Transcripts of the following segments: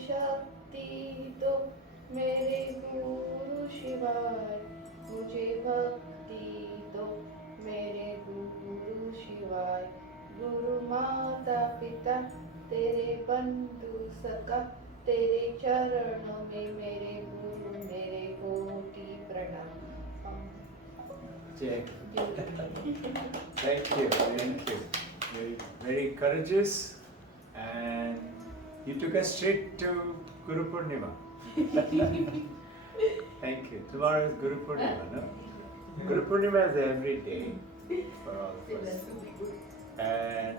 शक्ति दो मेरे गुरु शिवाय, मुझे भक्ति दो मेरे गुरु शिवाय। गुरु माता पिता तेरे बंधु सखा, तेरे चरणों में मेरे गुरु मेरे कोटि प्रणाम। Thank you. Very, very courageous, and you took us straight to Guru Purnima. Thank you. Tomorrow is Guru Purnima, no? Guru Purnima is every day for all of us. And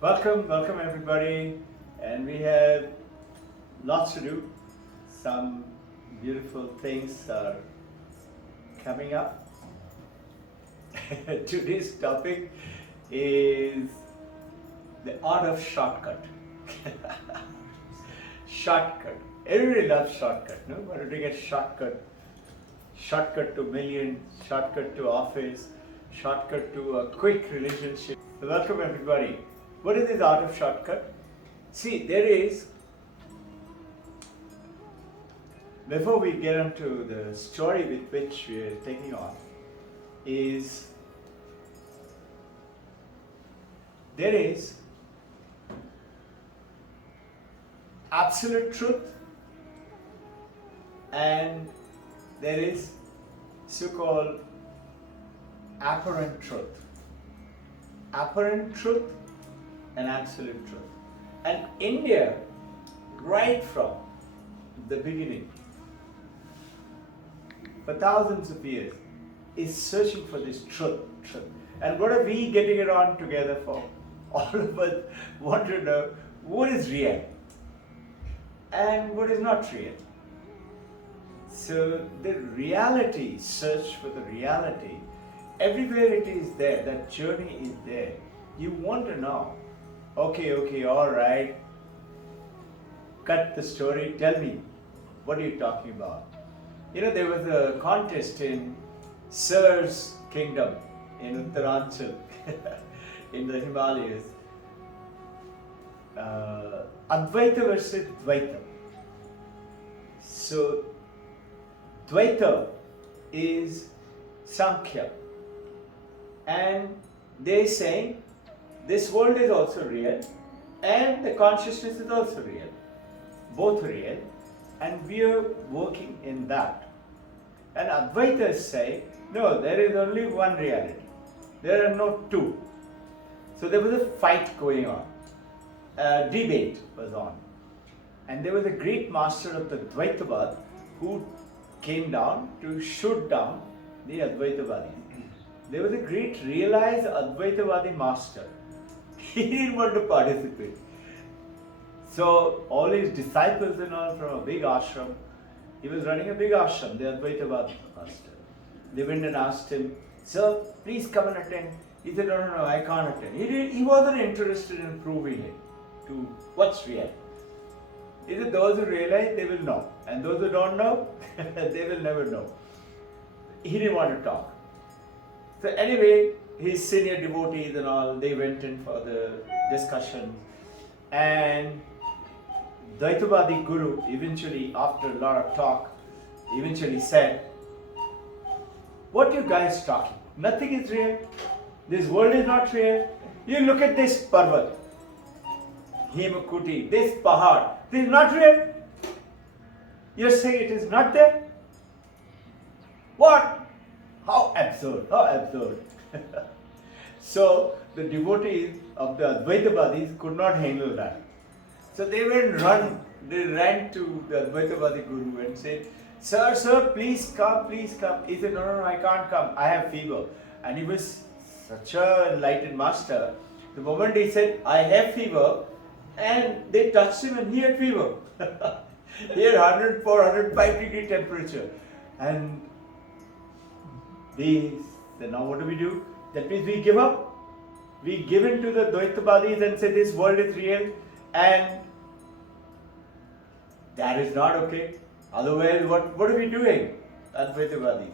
welcome everybody. And we have lots to do. Some beautiful things are coming up. Today's topic is the art of shortcut. Shortcut. Everybody loves shortcut, no? Why don't we get shortcut? Shortcut to millions, shortcut to office, shortcut to a quick relationship. So welcome everybody. What is this art of shortcut? See, there is, before we get into the story with which we are taking on, is there is absolute truth and there is so-called apparent truth. Apparent truth and absolute truth. And India, right from the beginning, for thousands of years, is searching for this truth. And what are we getting it on together for? All of us want to know what is real and what is not real. So the reality, search for the reality, everywhere it is there, that journey is there. You want to know, okay, all right, cut the story, tell me, what are you talking about? You know, there was a contest in Sir's kingdom in Uttaranchal, in the Himalayas. Advaita versus Dvaita. So, Dvaita is Sankhya. And they saying this world is also real and the consciousness is also real. Both real, and we are working in that. And Advaitas say, no, there is only one reality. There are no two. So there was a fight going on. A debate was on. And there was a great master of the Dvaitavad who came down to shoot down the Advaitavadis. There was a great realized Advaitavadi master. He didn't want to participate. So all his disciples and all from a big ashram, he was running a big ashram, the Advaitavadi master. They went and asked him, sir, please come and attend. He said, no, I can't attend. He wasn't interested in proving it to what's real. He said, those who realize, they will know. And those who don't know, they will never know. He didn't want to talk. So anyway, his senior devotees and all, they went in for the discussion. And Dvaitavadi Guru eventually, after a lot of talk, eventually said, what you guys talking? Nothing is real. This world is not real. You look at this Parvat, Himakuti, this Pahad. This is not real. You're saying it is not there? What? How absurd, how absurd. So the devotees of the Advaitavadis could not handle that. So they ran to the Advaitavadi Guru and said, Sir, please come. He said, no, I can't come. I have fever. And he was such a enlightened master. The moment he said, I have fever, and they touched him and he had fever. He had 104, 105 degree temperature. And they said, now what do we do? That means we give up. We give in to the Dvaitavadis and say this world is real, and that is not okay. Otherwise, what are we doing? Advaitavadi.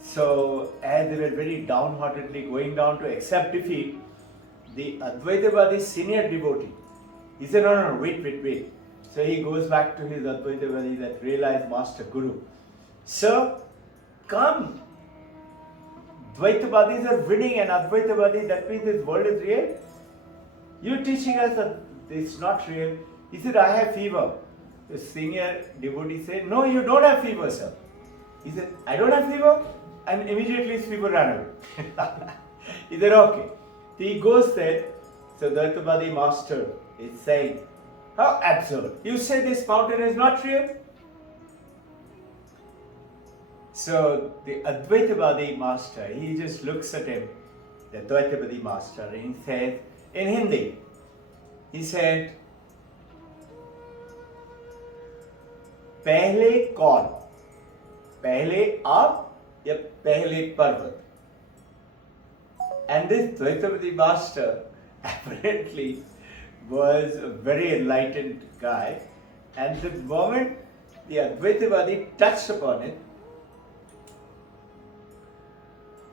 So, as they were very downheartedly going down to accept defeat, the Advaitavadi senior devotee He said, no, wait. So he goes back to his Advaitavadi, that realized master guru. Sir, come. Dvaitavadis are winning, and Advaitavadi, that means this world is real. You're teaching us that it's not real. He said, I have fever. The senior devotee said, no, you don't have fever, sir. He said, I don't have fever? And immediately his fever ran away. He said, okay. He goes there. So the Dvaitavadi master is saying, how absurd. You say this mountain is not real? So the Advaitavadi master, he just looks at him, the Advaitavadi master, and he says, in Hindi, he said, पहले कौन? पहले आप या पहले पर्वत? And this Dvaitavadi master apparently was a very enlightened guy, and the moment the Advaitavadi touched upon it,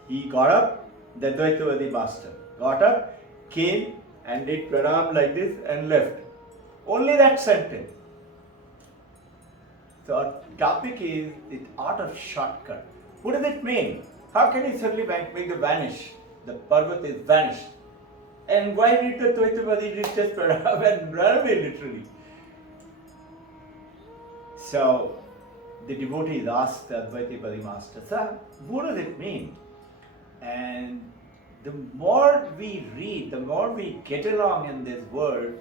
he got up, the Dvaitavadi master got up, came and did pranam like this and left. Only that sentence. So our topic is the art of shortcut. What does it mean? How can you suddenly make the vanish? The parvat is vanished. And why did the Dvaitavadi just pranam and run away literally? So the devotees asked the Advaitavadi master, sir, what does it mean? And the more we read, the more we get along in this world,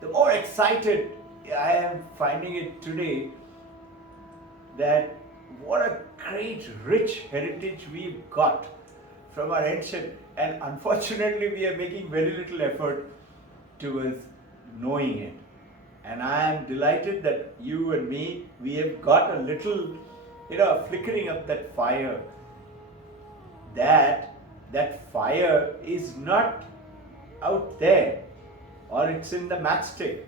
the more excited I am finding it today that what a great rich heritage we've got from our ancient, and unfortunately we are making very little effort towards knowing it. And I am delighted that you and me, we have got a little, flickering of that fire. That fire is not out there, or it's in the matchstick.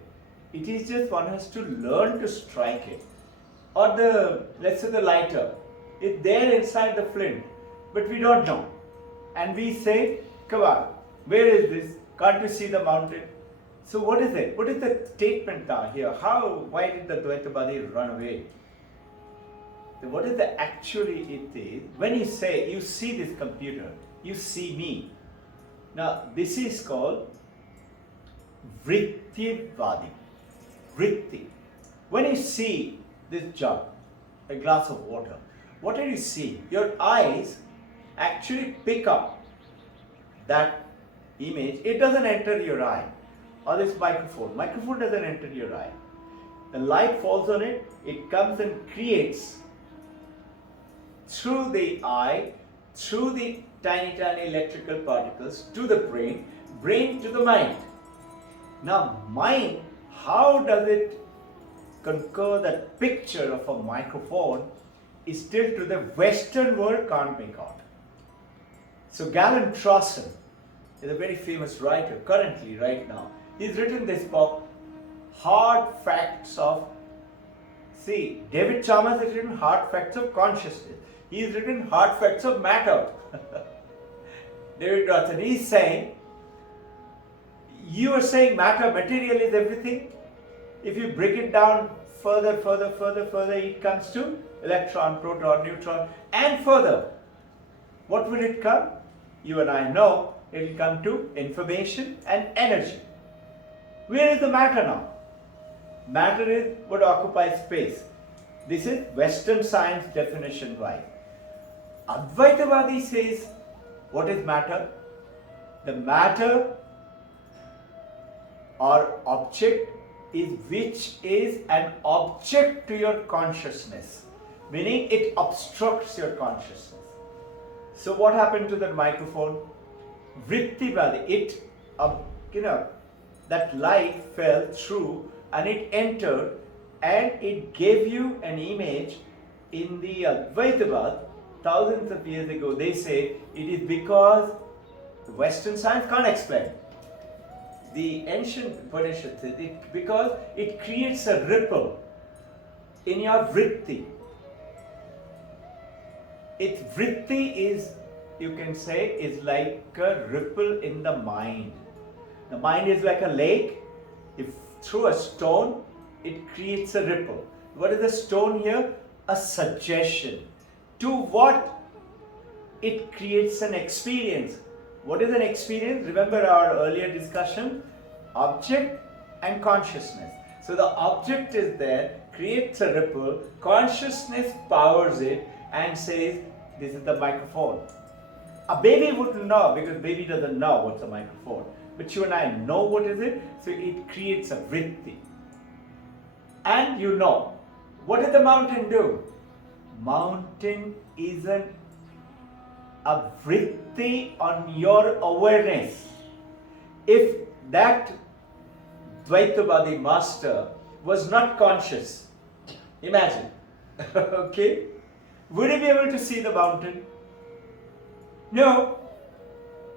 It is just one has to learn to strike it. Or let's say the lighter, it's there inside the flint, but we don't know. And we say, come on, where is this? Can't you see the mountain? So what is it? What is the statement here? Why did the Dvaitavadi run away? So what is the actually it is? When you say, you see this computer, you see me. Now this is called Vrittivadi. Vritti. When you see this jug, a glass of water, what do you see? Your eyes actually pick up that image. It doesn't enter your eye. Or this microphone doesn't enter your eye. The light falls on it, it comes and creates through the eye, through the tiny electrical particles to the brain to the mind. Now mind, how does it concur that picture of a microphone is still to the Western world can't make out. So Galen Trosson is a very famous writer currently right now. He's written this book, Hard Facts of, David Chalmers has written Hard Facts of Consciousness. He's written Hard Facts of Matter. David Trosson, he's saying, you are saying matter, material is everything. If you break it down further, it comes to electron, proton, neutron, and further. What will it come? You and I know it will come to information and energy. Where is the matter now? Matter is what occupies space. This is Western science definition wise. Advaitavadi says, what is matter? The matter or object is which is an object to your consciousness, meaning it obstructs your consciousness. So what happened to that microphone? Vrittivadi, that light fell through and it entered and it gave you an image. In the Advaitavad, thousands of years ago, they say it is because Western science can't explain. The ancient Upanishad says it because it creates a ripple in your vritti. Its vritti is, you can say, is like a ripple in the mind. The mind is like a lake. If through a stone, it creates a ripple. What is the stone here? A suggestion. To what? It creates an experience. What is an experience? Remember our earlier discussion? Object and consciousness. So the object is there, creates a ripple, consciousness powers it and says, this is the microphone. A baby wouldn't know because baby doesn't know what's a microphone. But you and I know what is it, so it creates a vritti. And you know, what did the mountain do? Mountain isn't a vritti on your awareness. If that Dvaitavadi master was not conscious, imagine, okay, would he be able to see the mountain? No.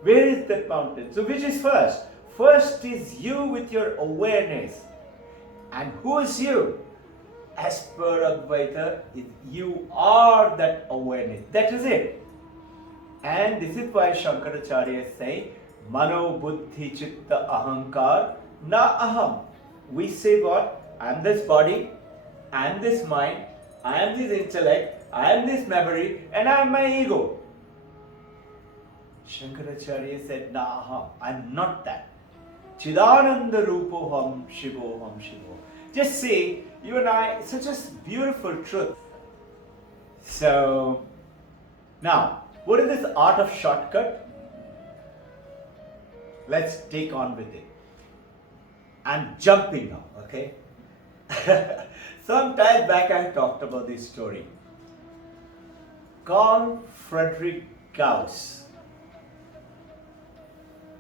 Where is that mountain? So which is first? First is you with your awareness. And who is you? As per Advaita, you are that awareness. That is it. And this is why Shankaracharya is saying, Mano Buddhi Chitta Ahankar Na Aham. We say what? I am this body, I am this mind, I am this intellect, I am this memory, and I am my ego. Shankaracharya said, Na Aham. I am not that. Chidananda Rupoham Shivoham Shivo. Just say, you and I, such a beautiful truth. So, now, what is this art of shortcut? Let's take on with it. I'm jumping now, okay? Some time back I talked about this story. Carl Friedrich Gauss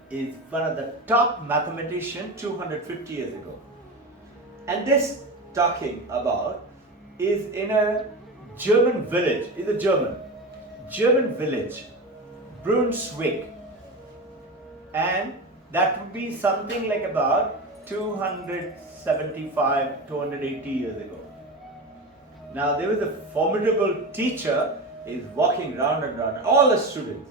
is one of the top mathematicians 250 years ago. And this talking about is in a German village, is a German village, Brunswick. And that would be something like about 275, 280 years ago. Now there was a formidable teacher, is walking round and round, all the students,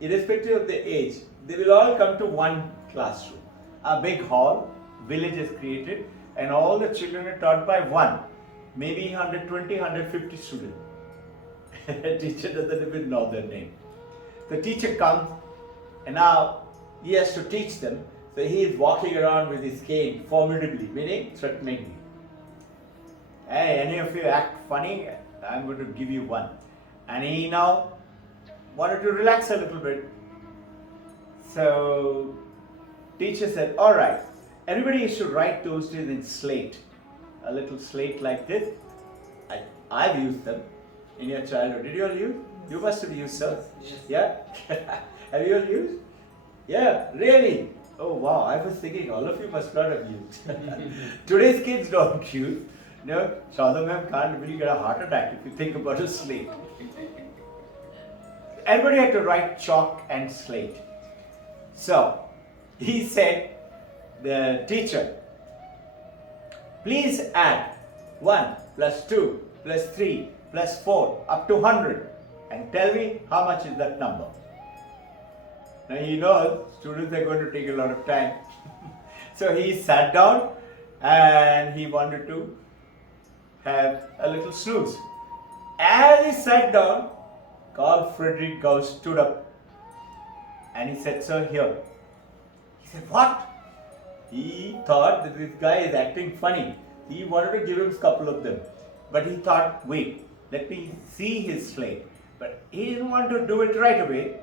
irrespective of their age, they will all come to one classroom. A big hall, village is created, and all the children are taught by one, maybe 120, 150 students. The teacher doesn't even know their name. The teacher comes, and now he has to teach them. So he is walking around with his cane formidably, meaning threateningly. Hey, any of you act funny? I'm going to give you one. And he now wanted to relax a little bit. So teacher said, all right, everybody used to write those days in slate. A little slate like this. I've used them in your childhood. Did you all use? You must have used, sir. Yeah? Have you all used? Yeah, really? Oh wow, I was thinking all of you must not have used. Today's kids don't use. No, Shadha ma'am can't really get a heart attack if you think about a slate. Everybody had to write chalk and slate. So, he said, the teacher, please add 1 plus 2 plus 3 plus 4 up to 100 and tell me how much is that number. Now you know students are going to take a lot of time. So he sat down and he wanted to have a little snooze. As he sat down, Carl Friedrich Gauss stood up and he said, sir, here. He said, what? He thought that this guy is acting funny. He wanted to give him a couple of them. But he thought, wait, let me see his slate. But he didn't want to do it right away.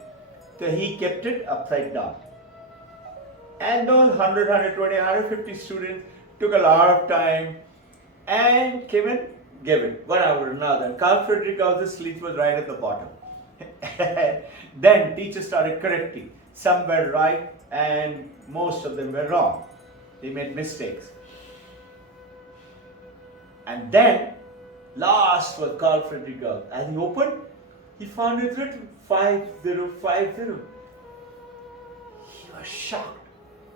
So he kept it upside down. And those 100, 120, 150 students took a lot of time and came and gave it 1 hour another. And Carl Friedrich Gauss's slate was right at the bottom. Then teacher started correcting. Some were right and most of them were wrong. They made mistakes. And then last was Carl Friedrich Gauss. As he opened, he found it written 5050. He was shocked.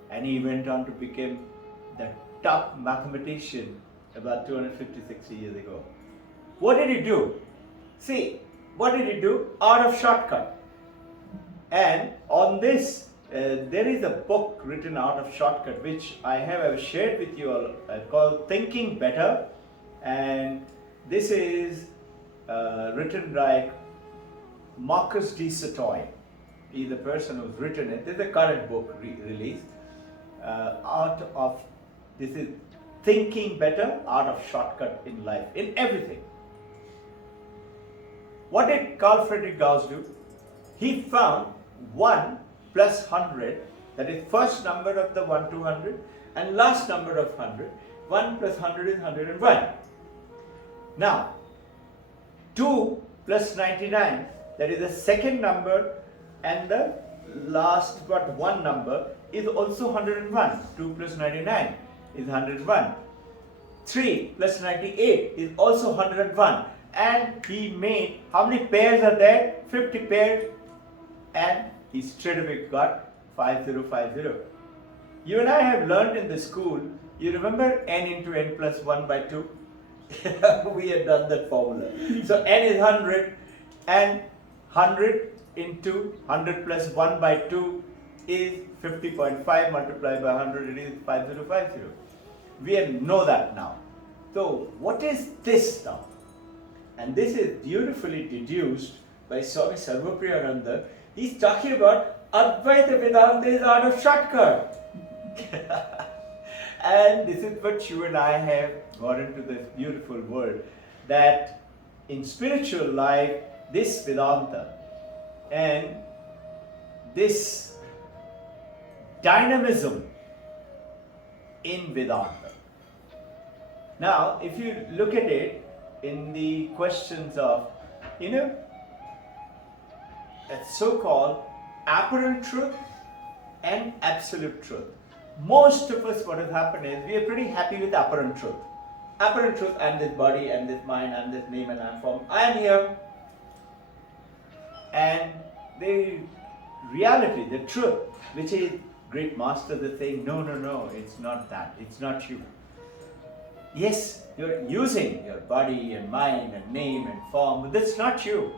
And he went on to become the top mathematician about 250, 60 years ago. What did he do? See, what did he do? Art of shortcut. And on this there is a book written out of shortcut which I have shared with you all called Thinking Better, and this is written by Marcus D. Satoy. He's the person who's written it. This is a current book released. This is Thinking Better, Art of Shortcut in Life, in everything. What did Carl Friedrich Gauss do? He found 1 plus 100, that is first number of the 1 to 100 and last number of 100. 1 plus 100 is 101. Now, 2 plus 99, that is the second number and the last but one number is also 101. 2 plus 99 is 101. 3 plus 98 is also 101. And he made, how many pairs are there? 50 pairs. And he straight away got 5050. You and I have learned in the school, you remember n into n plus 1 by 2? We have done that formula. So n is 100 and 100 into 100 plus 1 by 2 is 50.5 multiplied by 100, it is 5050. We know that now. So what is this now? And this is beautifully deduced by Swami Sarvapriyananda. He's talking about Advaita Vedanta is art of shortcut. And this is what you and I have got into this beautiful world, that in spiritual life, this Vedanta and this dynamism in Vedanta. Now, if you look at it in the questions of, a so-called apparent truth and absolute truth. Most of us, what has happened is, we are pretty happy with apparent truth. Apparent truth, and this body, and this mind, and this name, and I'm form. I am here. And the reality, the truth, which is great masters are saying, no, it's not that. It's not you. Yes, you're using your body and mind and name and form, but that's not you.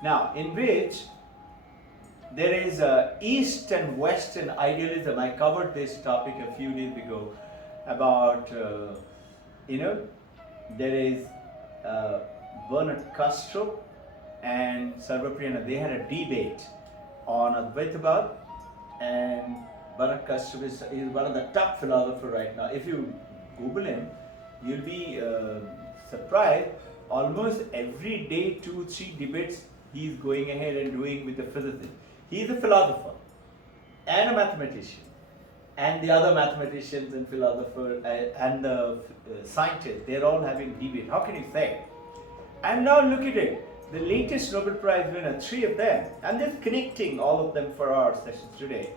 Now, in which there is East and Western idealism. I covered this topic a few days ago about, there is Bernard Castro and Sarvapriyananda. They had a debate on Advaitavad, and Bernard Castro is one of the top philosophers right now. If you Google him, you'll be surprised. Almost every day, 2-3 debates he's going ahead and doing with the physicists. He's a philosopher and a mathematician, and the other mathematicians and philosophers and the scientists, they're all having debate. How can you say? And now look at it. The latest Nobel Prize winner, 3 of them, I'm just connecting all of them for our session today.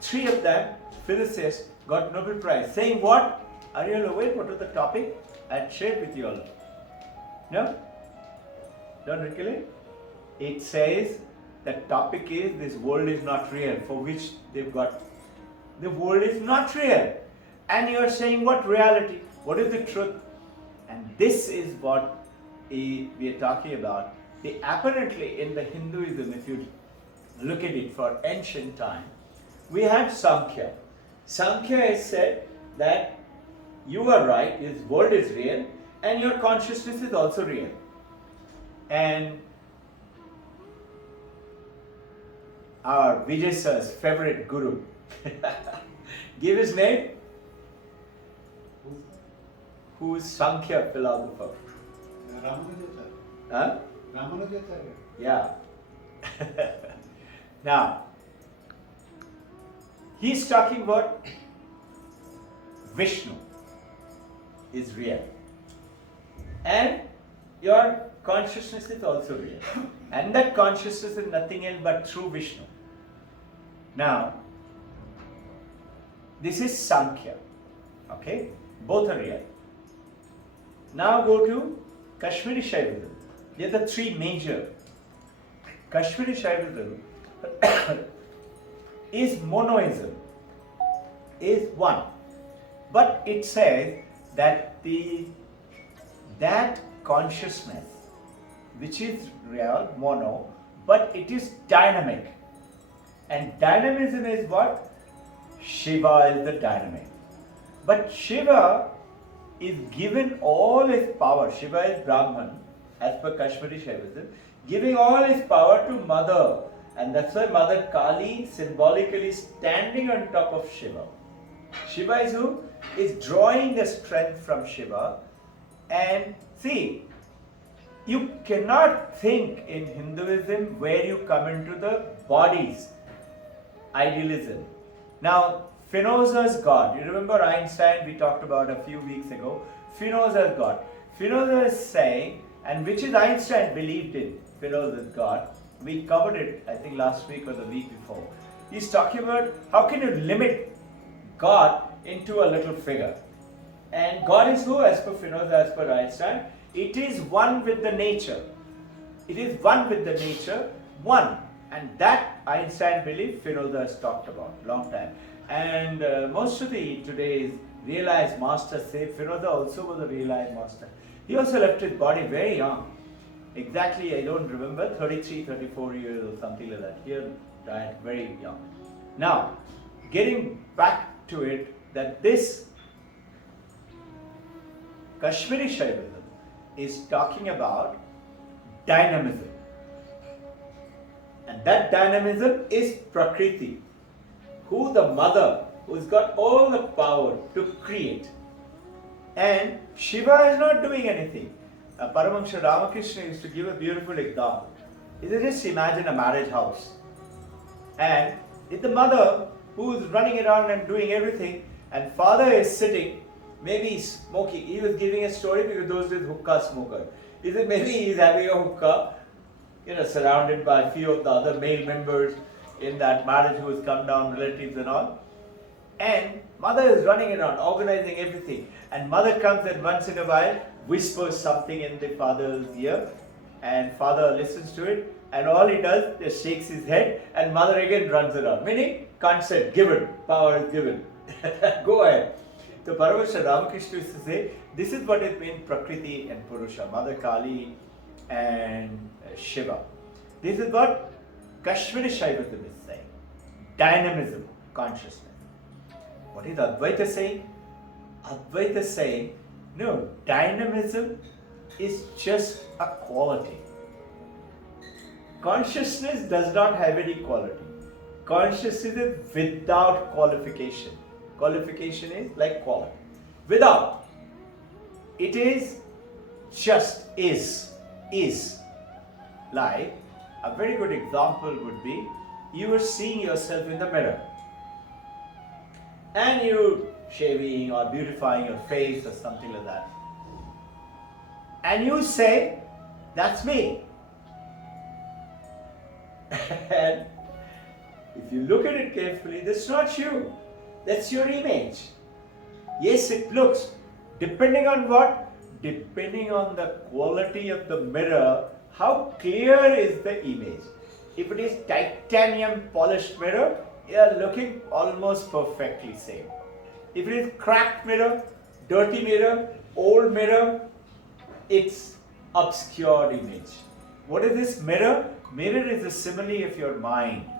3 of them, physicists, got Nobel Prize. Saying what? Are you all aware what was the topic? I shared with you all. No? Don't recollect? It says the topic is this world is not real, for which they've got the world is not real. And you are saying what reality? What is the truth? And this is what we are talking about. Apparently in the Hinduism, if you look at it for ancient time, we had Sankhya. Sankhya has said that you are right, this world is real, and your consciousness is also real. And our Vijay sir's favorite guru, give his name, who is Sankhya philosopher? Huh? Yeah. Now, he's talking about Vishnu is real, and your consciousness is also real, and that consciousness is nothing else but through Vishnu. Now, this is Sankhya, okay? Both are real. Now go to Kashmiri Shaivism. There are the 3 major. Kashmiri Shaivism is monoism, is one. But it says that that consciousness, which is real, mono, but it is dynamic. And dynamism is what? Shiva is the dynamic. But Shiva is given all his power. Shiva is Brahman, as per Kashmiri Shaivism, giving all his power to Mother. And that's why Mother Kali symbolically standing on top of Shiva. Shiva is who? Is drawing the strength from Shiva. And see, you cannot think in Hinduism where you come into the bodies, idealism. Now, Spinoza's God, you remember Einstein, we talked about a few weeks ago, Spinoza's God. Spinoza is saying, and which is Einstein believed in, Spinoza's God. We covered it, I think last week or the week before. He's talking about how can you limit God into a little figure. And God is who? As per Spinoza, as per Einstein, it is one with the nature. It is one with the nature, one. And that Einstein belief, Spinoza has talked about long time. And most of the today's realized masters say Spinoza also was a realized master. He also left his body very young. Exactly, I don't remember, 33, 34 years or something like that. He died very young. Now, getting back to it, that this Kashmiri Shaivism is talking about dynamism. And that dynamism is Prakriti, who the mother, who's got all the power to create. And Shiva is not doing anything. Paramahansa Ramakrishna used to give a beautiful example. He said, just imagine a marriage house. And it's the mother who's running around and doing everything, and father is sitting, maybe smoking. He was giving a story because those days hookah smoker. He said maybe he's having a hookah, surrounded by a few of the other male members in that marriage who has come down, relatives and all. And mother is running around, organizing everything. And mother comes and once in a while whispers something in the father's ear. And father listens to it. And all he does is shakes his head. And mother again runs around. Meaning, consent given, power is given. Go ahead. So Paramahansa Ramakrishna used to say, this is what it means Prakriti and Purusha, Mother Kali and Shiva. This is what Kashmiri Shaivism is saying. Dynamism, consciousness. What is Advaita saying? Advaita is saying, no, dynamism is just a quality. Consciousness does not have any quality. Consciousness is without qualification. Qualification is like quality. Without. It is just is. Like, a very good example would be, you are seeing yourself in the mirror. And you shaving or beautifying your face or something like that. And you say, that's me. And if you look at it carefully, that's not you. That's your image. Yes, it looks. Depending on what? Depending on the quality of the mirror, how clear is the image. If it is titanium polished mirror, you are looking almost perfectly same. If it is cracked mirror, dirty mirror, old mirror, it's obscured image. What is this mirror? Mirror is a simile of your mind.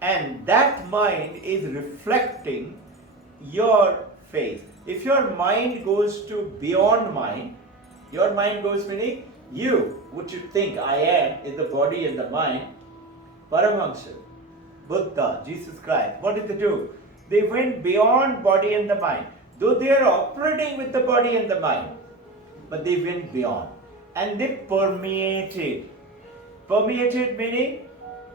And that mind is reflecting your face. If your mind goes to beyond mind, your mind goes meaning you, what you think I am, is the body and the mind. Paramahansa, Buddha, Jesus Christ, what did they do? They went beyond body and the mind. Though they are operating with the body and the mind, but they went beyond. And they permeated. Permeated meaning,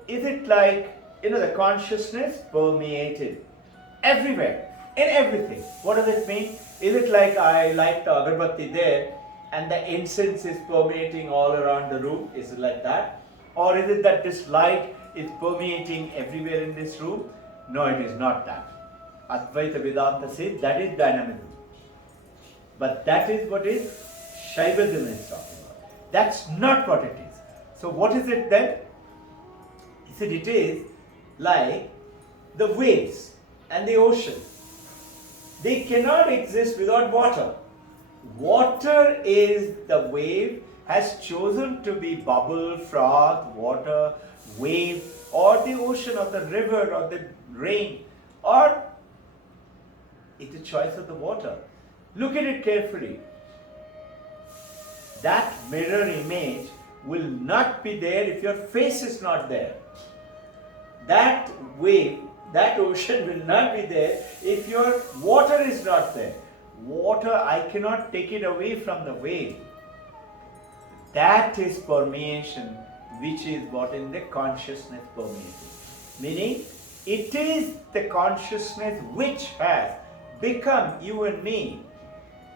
is it like, the consciousness permeated everywhere, in everything. What does it mean? Is it like I light the agarbatti there and the incense is permeating all around the room? Is it like that? Or is it that this light is permeating everywhere in this room? No, it is not that. Advaita Vedanta says that is dynamism. But that is what is Shaivism is talking about. That's not what it is. So what is it then? He said it is like the waves and the ocean. They cannot exist without water. Water is the wave, has chosen to be bubble, froth, water, wave, or the ocean or the river or the rain, or it's a choice of the water. Look at it carefully. That mirror image will not be there if your face is not there. That wave, that ocean will not be there if your water is not there. Water, I cannot take it away from the wave. That is permeation, which is what in the consciousness permeating. Meaning, it is the consciousness which has become you and me.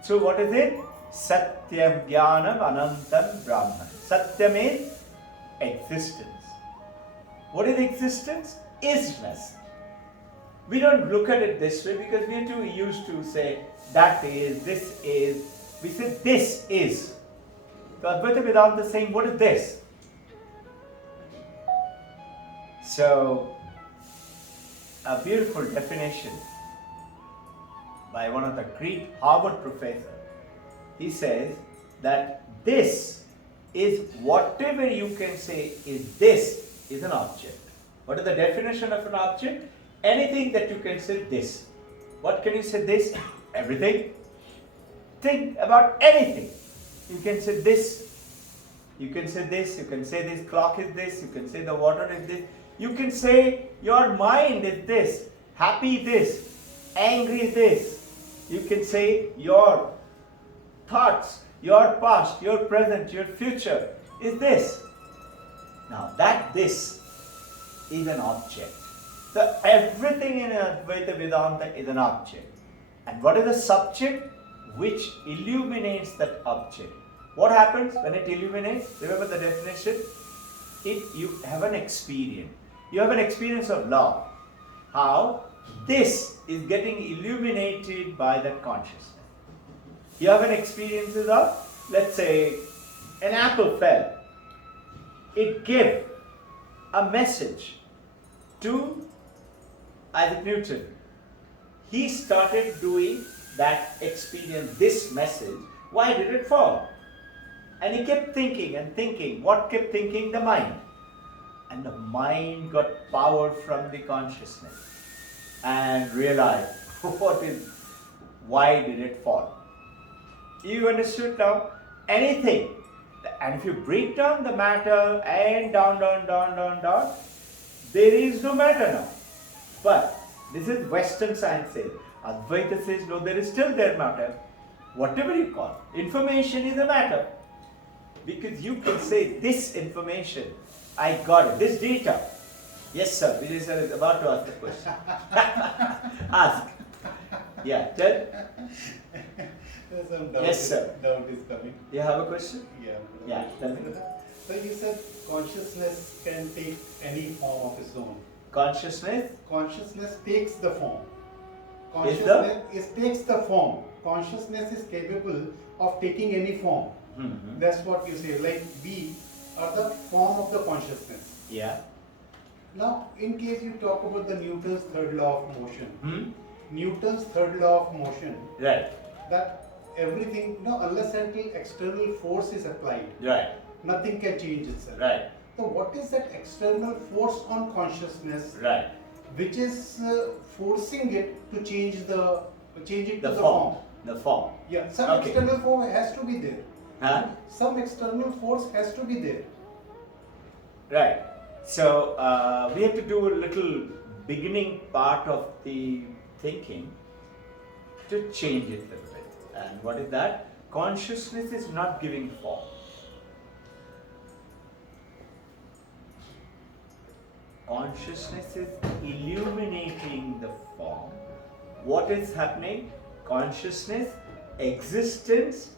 So what is it? Satyam Jnanam Anantam Brahman. Satyam is existence. What is existence? Isness. We don't look at it this way because we are too used to say that is, this is. We say this is. So Advaita Vedanta is saying, what is this? So, a beautiful definition by one of the great Harvard professors. He says that this is whatever you can say is an object. What is the definition of an object? Anything that you can say this. What can you say this? Everything. Think about anything. You can say this. You can say this. You can say this clock is this. You can say the water is this. You can say your mind is this. Happy this. Angry this. You can say your thoughts, your past, your present, your future is this. Now that this is an object. So everything in Advaita Vedanta is an object. And what is the subject? Which illuminates that object. What happens when it illuminates? Remember the definition? You have an experience. You have an experience of love. How? This is getting illuminated by that consciousness. You have an experience of, let's say, an apple fell. It gave a message to Isaac Newton. He started doing that experience, this message. Why did it fall? And he kept thinking and thinking. What kept thinking? The mind. And the mind got power from the consciousness and realized why did it fall? You understood now? Anything. And if you break down the matter and down, there is no matter now. But this is Western science says. Advaita says, no, there is still there matter. Whatever you call. Information is a matter. Because you can say this information, I got it. This data. Yes, sir. Vijay sir is about to ask a question. Ask. Yeah, tell. Yes, sir. Doubt is coming. You have a question? Yeah. Yeah, tell me. So you said consciousness can take any form of its own. Consciousness? Consciousness takes the form. Takes the form. Consciousness is capable of taking any form. Mm-hmm. That's what you say. Like we are the form of the consciousness. Yeah. Now, in case you talk about the Newton's third law of motion. Hmm? Newton's third law of motion. Right. That everything, unless until external force is applied, Right. nothing can change itself. Right. So what is that external force on consciousness, Right. which is forcing it to change it to the form. form? The form. Yeah, some Okay. external force has to be there. Huh? Some external force has to be there. Right. So we have to do a little beginning part of the thinking to change it a little bit. And what is that? Consciousness is not giving form. Consciousness is illuminating the form. What is happening? Consciousness, existence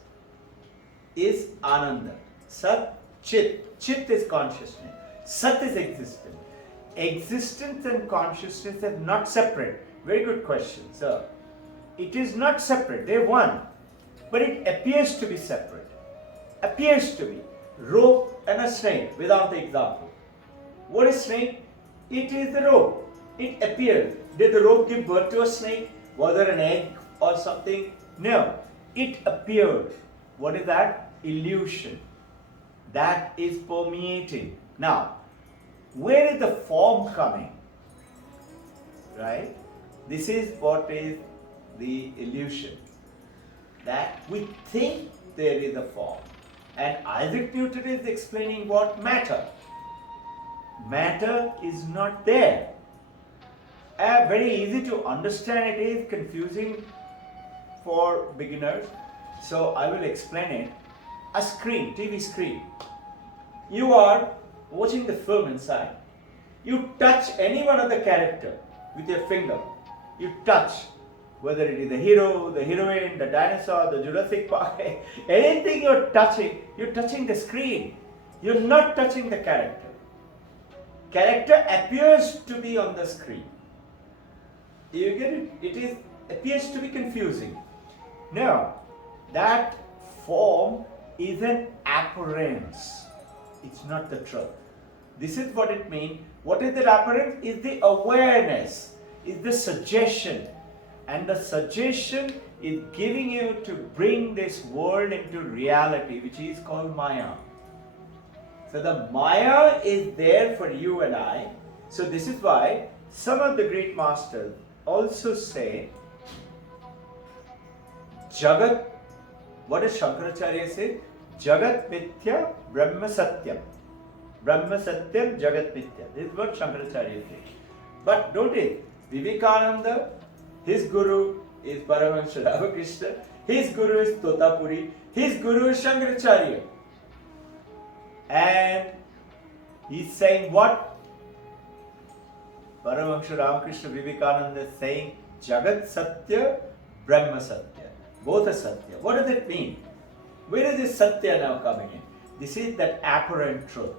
is Ananda. Sat, Chit. Chit is consciousness. Sat is existence. Existence and consciousness are not separate. Very good question, sir. It is not separate. They are one. But it appears to be separate. Appears to be. Rope and a snake, without the example. What is snake? It is the rope. It appeared. Did the rope give birth to a snake? Was there an egg or something? No. It appeared. What is that? Illusion. That is permeating. Now, where is the form coming? Right? This is what is the illusion. That we think there is a form. And Isaac Newton is explaining what matter. Matter is not there. Very easy to understand, it is confusing for beginners. So I will explain it. A screen, TV screen. You are watching the film inside. You touch any one of the character with your finger. You touch, whether it is the hero, the heroine, the dinosaur, the Jurassic Park, anything you're touching the screen. You're not touching the character. Character appears to be on the screen. You get it? It appears to be confusing. Now, that form is an appearance. It's not the truth. This is what it means. What is the appearance? Is the awareness, is the suggestion. And the suggestion is giving you to bring this world into reality, which is called Maya. So the Maya is there for you and I. So this is why some of the great masters also say, Jagat, what does Shankaracharya say? Jagat Mithya Brahma Satyam. Brahma Satyam Jagat Mithya. This is what Shankaracharya says. But notice, Vivekananda, his guru is Paramahansa Ramakrishna, his guru is Totapuri, his guru is Shankaracharya. And he's saying what? Paramahansa Ramakrishna Vivekananda is saying Jagat Satya, Brahma Satya. Both are Satya. What does it mean? Where is this Satya now coming in? This is that apparent truth.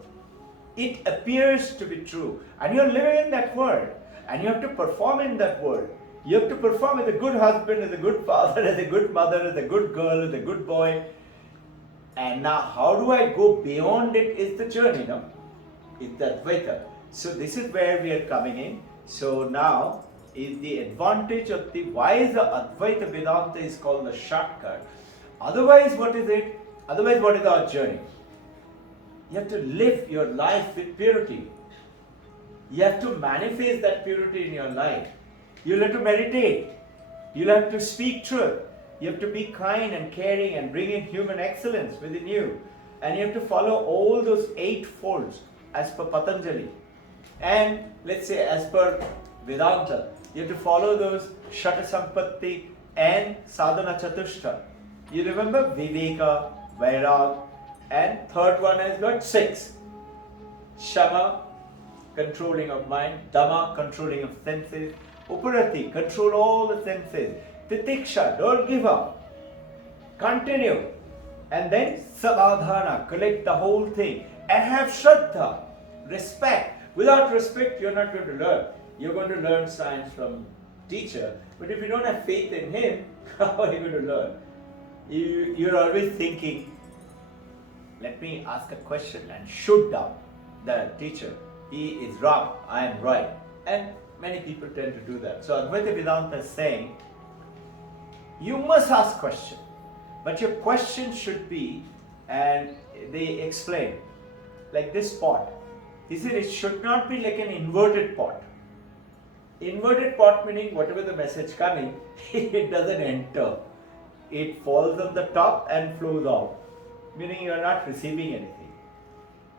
It appears to be true. And you're living in that world. And you have to perform in that world. You have to perform as a good husband, as a good father, as a good mother, as a good girl, as a good boy. And now how do I go beyond it is the journey, no? It's the Advaita. So this is where we are coming in. So now is the advantage of the, why is the Advaita Vedanta is called the shortcut. Otherwise what is it? Otherwise what is our journey? You have to live your life with purity. You have to manifest that purity in your life. You'll have to meditate. You'll have to speak truth. You have to be kind and caring and bring in human excellence within you. And you have to follow all those 8 folds as per Patanjali. And let's say as per Vedanta, you have to follow those Shata Sampatti and Sadhana Chatushta. You remember Viveka, Vairag, and third one has got 6. Shama, controlling of mind. Dhamma, controlling of senses. Uparati, control all the senses. Titiksha, don't give up. Continue. And then Samadhana, collect the whole thing. And have Shraddha, respect. Without respect, you're not going to learn. You're going to learn science from teacher. But if you don't have faith in him, how are you going to learn? You're always thinking, let me ask a question and shoot down the teacher. He is wrong, I am right. And many people tend to do that. So Advaita Vedanta is saying, you must ask question. But your question should be, and they explain, like this pot. He said it should not be like an inverted pot. Inverted pot meaning whatever the message coming, it doesn't enter. It falls on the top and flows out. Meaning you are not receiving anything.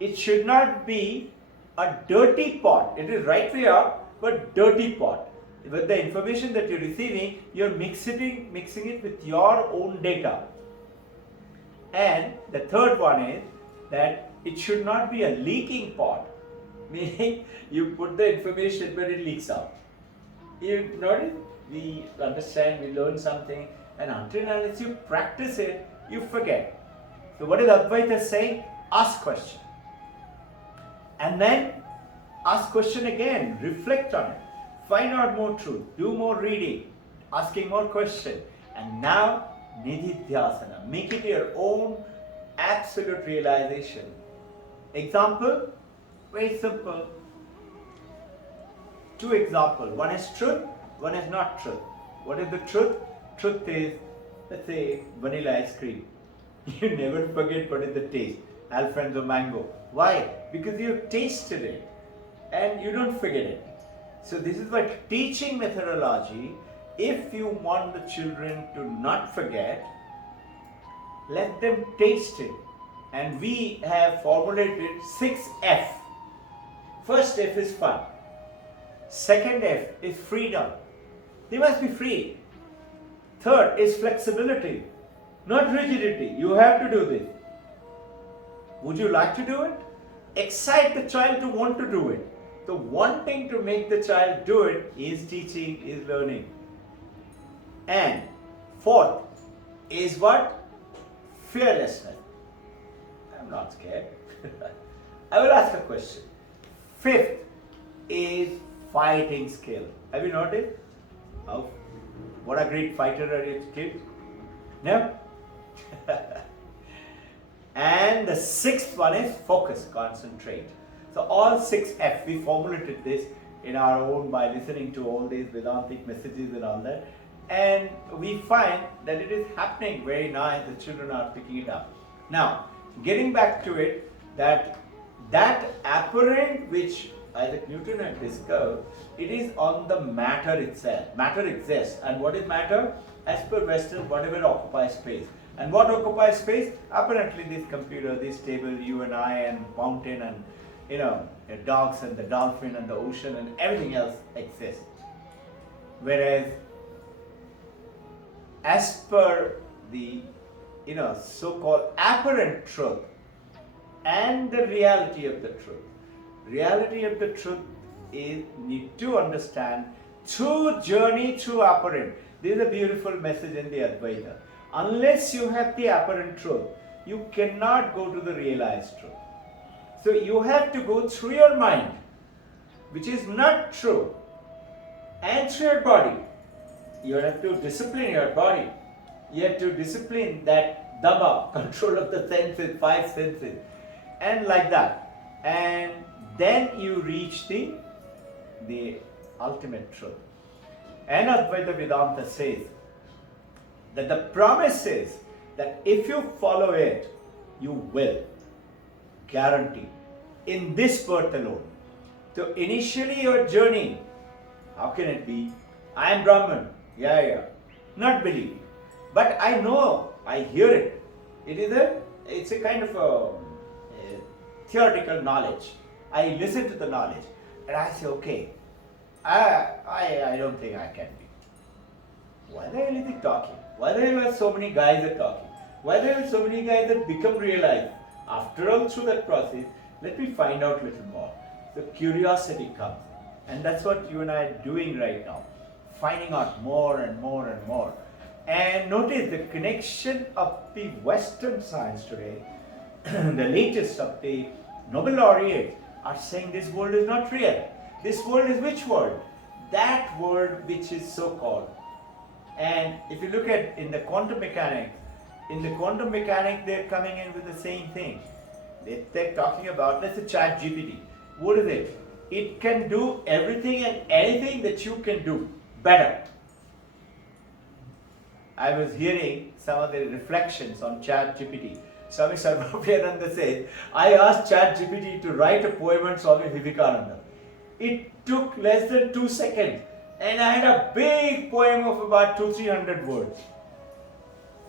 It should not be a dirty pot. It is right way up, but dirty pot. With the information that you're receiving, you're mixing it with your own data. And the third one is that it should not be a leaking pot. Meaning you put the information but it leaks out. You notice, we understand, we learn something, and until unless you practice it, you forget. So what is Advaita saying? Ask question. And then ask question again, reflect on it, find out more truth, do more reading, asking more question. And now Nididhyasana, make it your own absolute realization. Example, very simple. 2 examples. One is truth, one is not truth. What is the truth? Truth is, let's say, vanilla ice cream. You never forget what is the taste. Alfonso mango. Why? Because you tasted it. and you don't forget it. So this is what teaching methodology. If you want the children to not forget, let them taste it. And we have formulated 6F. First F is fun. Second F is freedom. They must be free. Third is flexibility, not rigidity. You have to do this. Would you like to do it? Excite the child to want to do it. The wanting to make the child do it is teaching, is learning. And fourth is what? Fearlessness. I'm not scared. I will ask a question. Fifth is fighting skill. Have you noticed? How? What a great fighter are your kids? No? And the sixth one is focus, concentrate. So all 6F, we formulated this in our own by listening to all these Vedantic messages and all that. And we find that it is happening very nice, the children are picking it up. Now, getting back to it, that apparent which Isaac Newton had discovered, it is on the matter itself. Matter exists. And what is matter? As per Western, whatever occupies space. And what occupies space? Apparently this computer, this table, you and I and mountain and the dogs and the dolphin and the ocean and everything else exists. Whereas as per the so-called apparent truth and the reality of the truth. Reality of the truth is need to understand through journey through apparent. This is a beautiful message in the Advaita. Unless you have the apparent truth, you cannot go to the realized truth. So you have to go through your mind, which is not true, and through your body. You have to discipline your body. You have to discipline that dhamma, control of the senses, 5 senses, and like that. And then you reach the ultimate truth. And Advaita Vedanta says that the promise is that if you follow it, you will. Guarantee. In this birth alone. So initially your journey, how can it be? I am Brahman. Yeah. Not believe. But I know, I hear it. It's a kind of a theoretical knowledge. I listen to the knowledge and I say, okay, I don't think I can be. Why the hell is he talking? Why the hell are so many guys are talking? Why the hell are so many guys that become realized? After all, through that process, let me find out a little more. The curiosity comes. And that's what you and I are doing right now. Finding out more and more and more. And notice the connection of the Western science today, the latest of the Nobel laureates are saying this world is not real. This world is which world? That world which is so-called. And if you look at in the quantum mechanics, they're coming in with the same thing. They're talking about, let's say, Chat GPT. What is it? It can do everything and anything that you can do better. I was hearing some of the reflections on Chat GPT. Swami Sarvabhayananda said, I asked Chat GPT to write a poem on Swami Vivekananda. It took less than 2 seconds. And I had a big poem of about 200-300 words.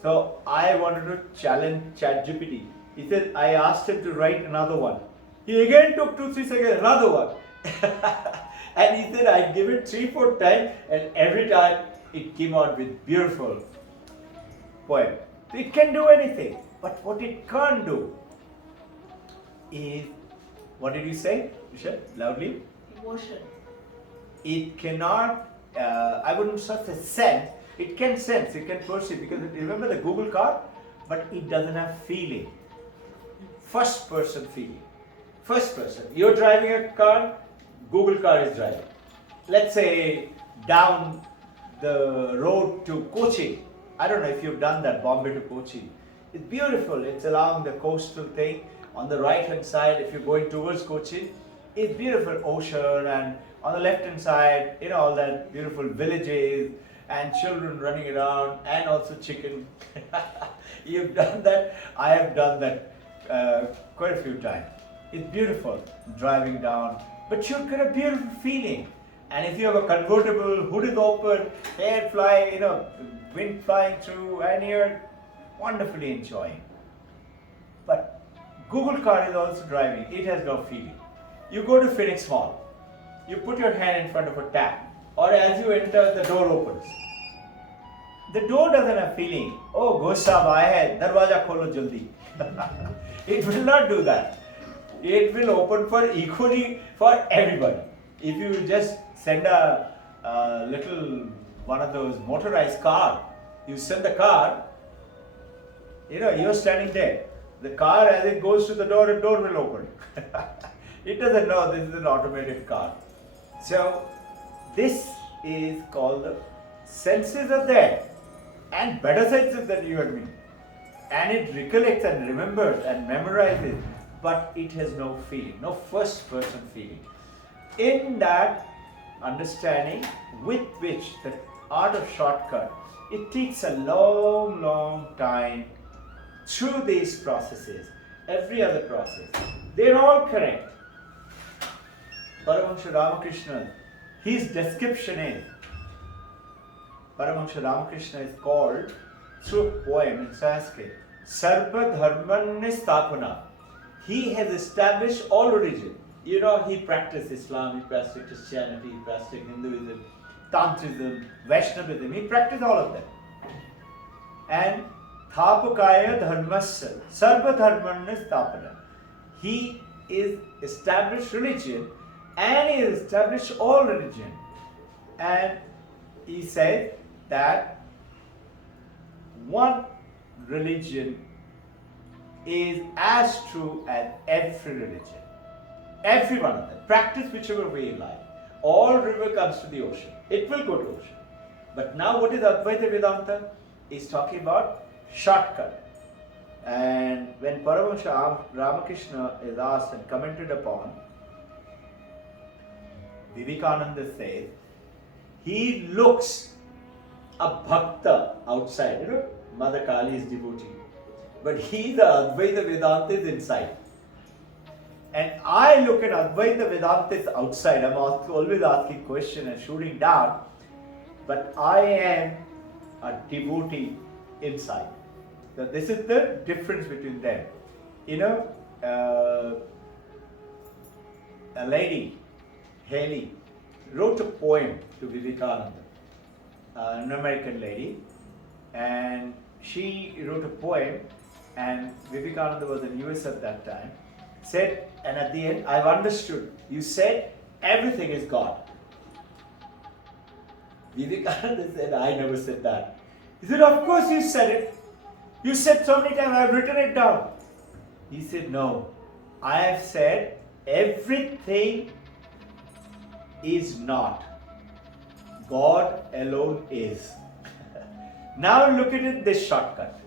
So I wanted to challenge ChatGPT. He said, I asked him to write another one. He again took 2-3 seconds, another one. And he said, I give it 3-4 times, and every time it came out with beautiful poem. So it can do anything. But what it can't do is, what did you say, Rishabh? Loudly? Emotion. It cannot, I wouldn't say sense, it can sense, it can perceive, because remember the Google car, but it doesn't have feeling. First person feeling. First person. You're driving a car, Google car is driving. Let's say down the road to Kochi. I don't know if you've done that, Bombay to Kochi. It's beautiful, it's along the coastal thing. On the right hand side, if you're going towards Kochi, it's beautiful ocean, and on the left hand side, all that beautiful villages and children running around, and also chicken. You've done that? I have done that quite a few times. It's beautiful driving down. but you'll get a beautiful feeling. And if you have a convertible, hood is open, air flying, wind flying through, and you're wonderfully enjoying. But Google car is also driving, it has no feeling. You go to Phoenix Mall, you put your hand in front of a tap, or as you enter, the door opens. The door doesn't have feeling. Oh, Ghosh Sahab aaya hai, darwaja kholo jaldi. It will not do that. It will open for equally for everybody. If you just send a little one of those motorized car, you send the car, you're standing there. The car, as it goes to the door will open. It doesn't know this is an automated car. So this is called the senses are there, and better senses than you and me. And it recollects and remembers and memorizes, but it has no feeling, no first person feeling. In that understanding with which the art of shortcut, it takes a long time through these processes, every other process. They're all correct. Paramahansa Ramakrishna, his description is, Paramahansa Ramakrishna is called through a poem in Sanskrit, Sarva Dharmanya Sthapana. He has established all religion. He practiced Islam, he practiced Christianity, he practiced Hinduism, Tantrism, Vaishnavism. He practiced all of them. And Thapakaya Dharmasya, Sarva Dharmanya Sthapana. He is established religion and he has established all religion. And he said that one religion is as true as every religion. Every one of them. Practice whichever way you like. All river comes to the ocean. It will go to ocean. But now what is Advaita Vedanta? Is talking about shortcut. And when Paramahansa Ramakrishna is asked and commented upon, Vivekananda says, he looks a bhakta outside, Mother Kali's devotee. But he, the Advaita Vedanta, is inside. And I look at Advaita Vedantas outside. I'm always asking questions and shooting down. But I am a devotee inside. So this is the difference between them. A lady, Haley, wrote a poem to Vivekananda, an American lady, and she wrote a poem, and Vivekananda was in US at that time, said, and at the end, I've understood, you said everything is God. Vivekananda said, I never said that. He said, of course you said it. You said so many times, I've written it down. He said, no, I have said everything is not. God alone is. Now look at it this shortcut.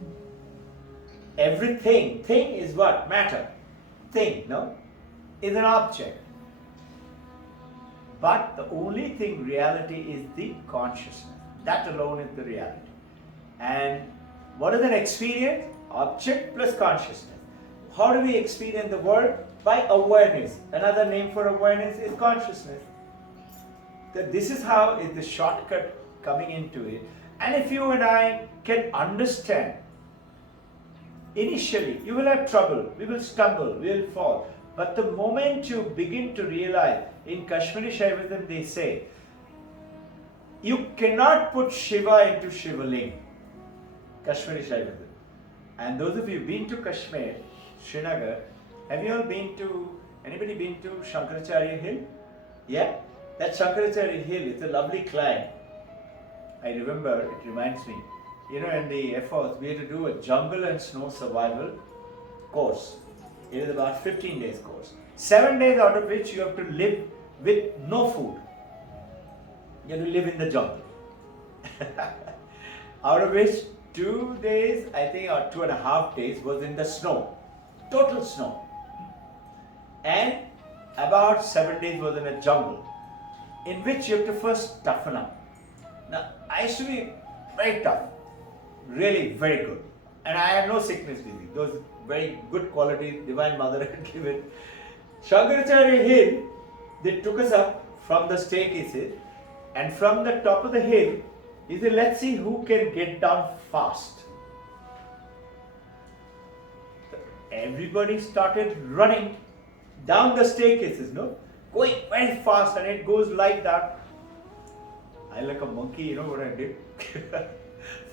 Everything, thing is what? Matter. Thing, no? Is an object. But the only thing reality is the consciousness. That alone is the reality. And what is an experience? Object plus consciousness. How do we experience the world? By awareness. Another name for awareness is consciousness. That this is how is the shortcut coming into it. And if you and I can understand, initially you will have trouble, we will stumble, we will fall. But the moment you begin to realize, in Kashmiri Shaivism they say, you cannot put Shiva into Shivaling. Kashmiri Shaivism. And those of you who've been to Kashmir, Srinagar, have you all anybody been to Shankaracharya Hill? Yeah? That Shankaracharya Hill is a lovely climb. I remember, it reminds me, in the Air Force, we had to do a jungle and snow survival course. It is about 15 days course. 7 days out of which you have to live with no food. You have to live in the jungle. Out of which 2 days, I think, or 2.5 days was in the snow. Total snow. And about 7 days was in a jungle, in which you have to first toughen up. Now, I used to be very tough, really very good. And I had no sickness disease. Those very good qualities Divine Mother had given. Shankaracharya Hill, They took us up from the staircases, and from the top of the hill, he said, let's see who can get down fast. Everybody started running down the staircases, no? Going very fast, and it goes like that. I like a monkey, you know what I did?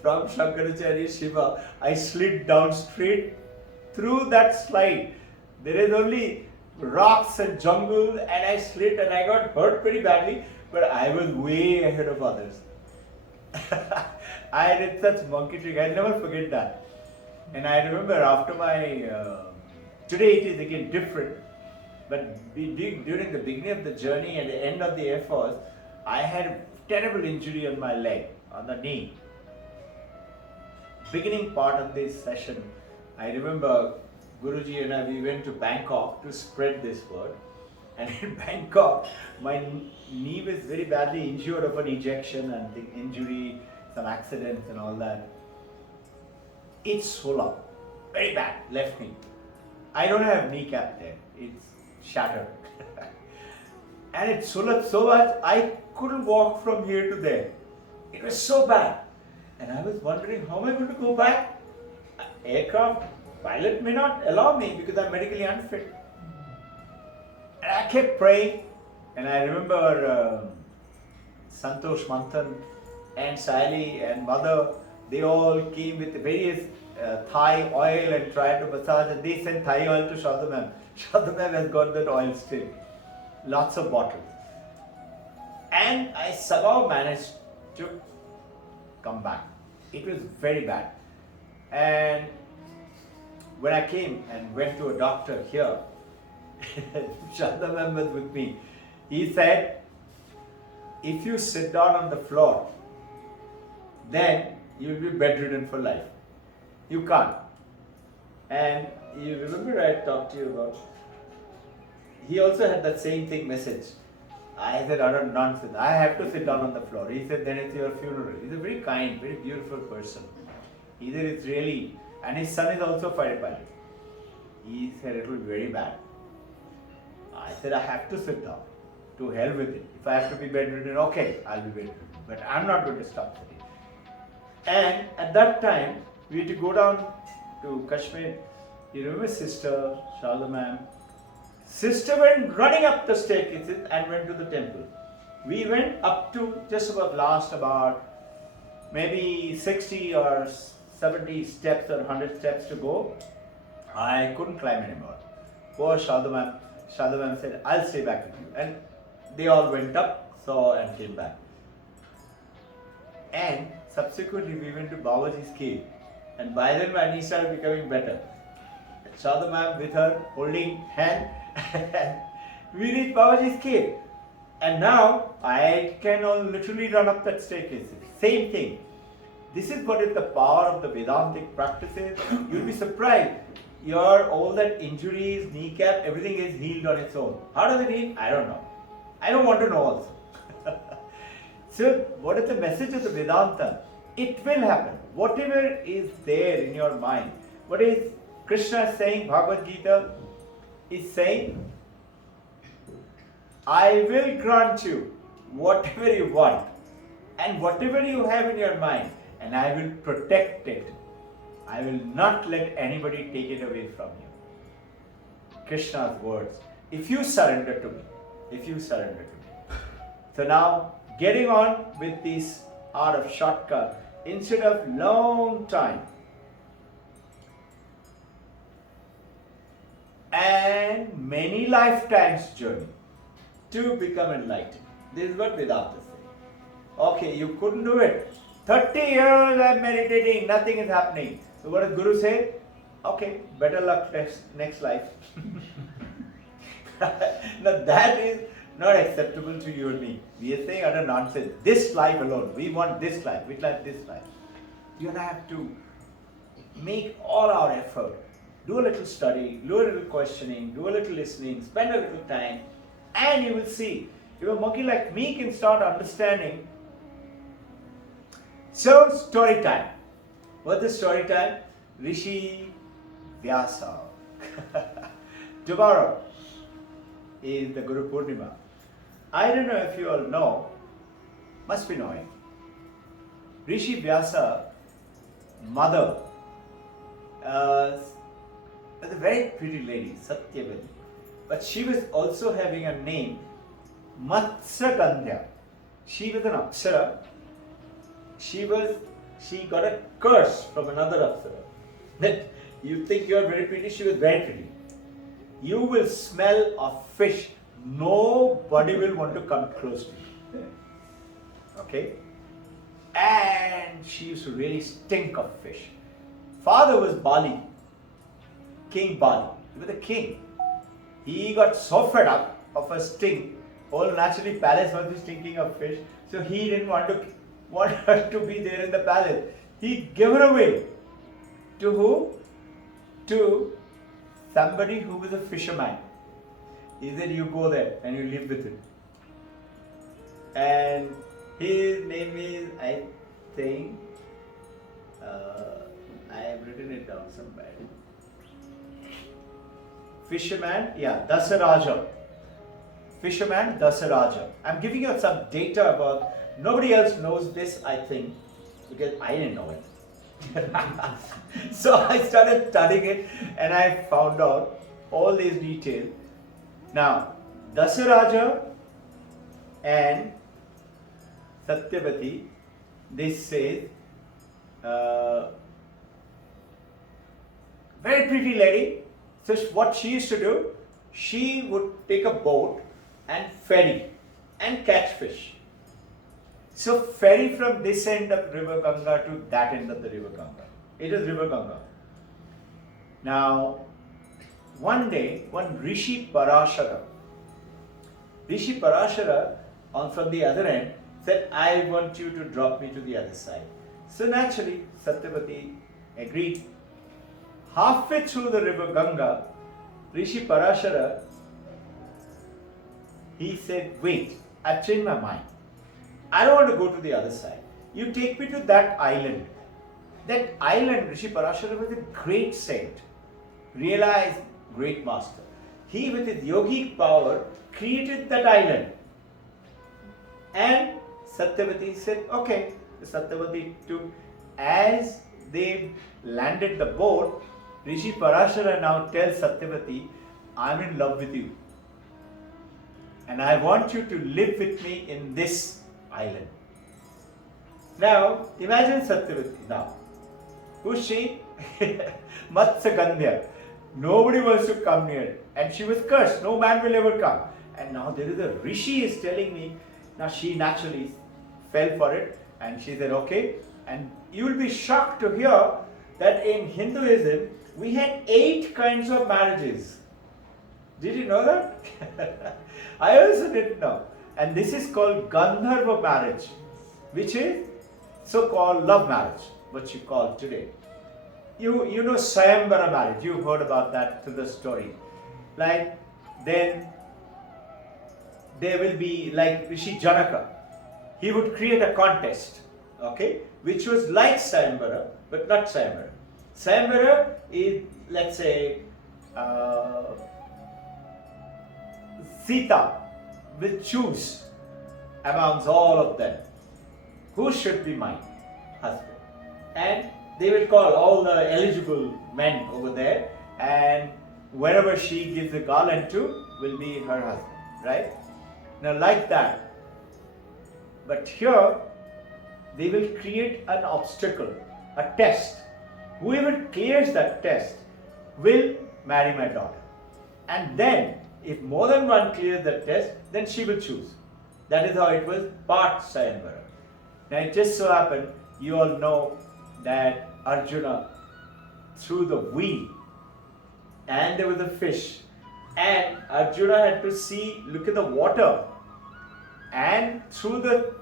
From Shankaracharya Shiva, I slid down straight through that slide. There is only rocks and jungle, and I slid and I got hurt pretty badly, but I was way ahead of others. I did such monkey trick, I'll never forget that. And I remember after my, today it is again different, but during the beginning of the journey and the end of the Air Force, I had a terrible injury on my leg, on the knee. Beginning part of this session, I remember Guruji and I, we went to Bangkok to spread this word. And in Bangkok, my knee was very badly injured of an ejection and the injury, some accidents and all that. It's swollen up, very bad, left knee. I don't have kneecap there, it's shattered. And it swelled up so much, I couldn't walk from here to there. It was so bad. And I was wondering, how am I going to go back? Aircraft pilot may not allow me because I'm medically unfit. And I kept praying, and I remember Santosh Manthan and Sally and Mother, they all came with various Thai oil and tried to massage, and they sent Thai oil to Shraddha Ma'am. Shraddha Ma'am has got that oil still, lots of bottles. And I somehow managed to come back. It was very bad. And when I came and went to a doctor here, Shraddha Ma'am was with me. He said, if you sit down on the floor, then you will be bedridden for life. You can't. And you remember I talked to you about, he also had that same thing message. I said, utter nonsense. I have to sit down on the floor. He said, then it's your funeral. He's a very kind, very beautiful person. Either it's really, and his son is also a fighter pilot. He said it will be very bad. I said, I have to sit down. To hell with it. If I have to be bedridden, okay, I'll be bedridden. But I'm not going to stop sitting. And at that time, we had to go down to Kashmir. You remember Sister Shraddha Ma'am? Sister went running up the staircases and went to the temple. We went up to just about maybe 60 or 70 steps or 100 steps to go. I couldn't climb anymore. Poor Shraddha Ma'am. Shraddha Ma'am said, I'll stay back with you. And they all went up, saw and came back. And subsequently we went to Babaji's cave. And by then my knee started becoming better. Shraddha Ma'am with her holding hand, we reached Babaji's cave. And now I can literally run up that staircase. Same thing. This is what is the power of the Vedantic practices. You'll be surprised. All that injuries, kneecap, everything is healed on its own. How does it heal? I don't know. I don't want to know also. So, what is the message of the Vedanta? It will happen. Whatever is there in your mind. What is Krishna saying, Bhagavad Gita is saying, I will grant you whatever you want and whatever you have in your mind, and I will protect it. I will not let anybody take it away from you. Krishna's words. If you surrender to me. If you surrender to me. So now, getting on with this art of shortcut, instead of long time and many lifetimes journey to become enlightened. This is what Vedanta says. Okay, you couldn't do it. 30 years I'm meditating, nothing is happening. So what does Guru say? Okay, better luck next life. Now that is not acceptable to you and me. We are saying utter nonsense. This life alone. We want this life. Which life? This life. You and I have to make all our effort. Do a little study, do a little questioning, do a little listening, spend a little time, and you will see. If a monkey like me can start understanding. So, story time. What's the story time? Rishi Vyasa. Tomorrow is the Guru Purnima. I don't know if you all know, must be knowing, Rishi Vyasa mother was a very pretty lady, Satyavati. But she was also having a name, Matsagandhya. She was an Apsara. She got a curse from another Apsara. That you think you are very pretty, she was very pretty. You will smell of fish, nobody will want to come close to you. Okay? And she used to really stink of fish. Father was Bali, King Bali. He was a king. He got so fed up of her stink. All naturally palace must be stinking of fish. So he didn't want her to be there in the palace. He gave her away. To who? To somebody who was a fisherman. He said, you go there and you live with him. And his name is, I think, I have written it down somewhere. Fisherman, yeah, Dasaraja. Fisherman Dasaraja. I'm giving you some data about, nobody else knows this, I think, because I didn't know it. So I started studying it and I found out all these details. Now, Dasaraja and Satyavati, this says, very pretty lady. So what she used to do, she would take a boat and ferry and catch fish. So ferry from this end of river Ganga to that end of the river Ganga. It is river Ganga. Now, one day, one Rishi Parashara from the other end said, I want you to drop me to the other side. So naturally, Satyavati agreed. Halfway through the river Ganga, Rishi Parashara, he said, wait, I've changed my mind. I don't want to go to the other side. You take me to that island. That island, Rishi Parashara was a great saint, realized great master. He, with his yogic power, created that island. And Satyavati said, okay. Satyavati took, as they landed the boat, Rishi Parashara now tells Satyavati, I'm in love with you. And I want you to live with me in this island. Now, imagine Satyavati now. Who's she? Matsagandhya. Nobody wants to come near it. And she was cursed. No man will ever come. And now there is a Rishi is telling me. Now she naturally fell for it. And she said, okay. And you will be shocked to hear that in Hinduism, we had 8 kinds of marriages. Did you know that? I also didn't know. And this is called Gandharva marriage, which is so-called love marriage, what you call today. You know Sayambara marriage, you've heard about that through the story. Like, then there will be like Rishi Janaka. He would create a contest, okay, which was like Sayambara, but not Sayambara. Sayambara is, let's say, Sita will choose amongst all of them who should be my husband. And they will call all the eligible men over there, and wherever she gives a garland to will be her husband, right? Now, like that. But here, they will create an obstacle, a test. Whoever clears that test will marry my daughter. And then, if more than one clears that test, then she will choose. That is how it was, part Sayambara. Now, it just so happened, you all know that Arjuna threw the wheel and there was a fish, and Arjuna had to look at the water, and through the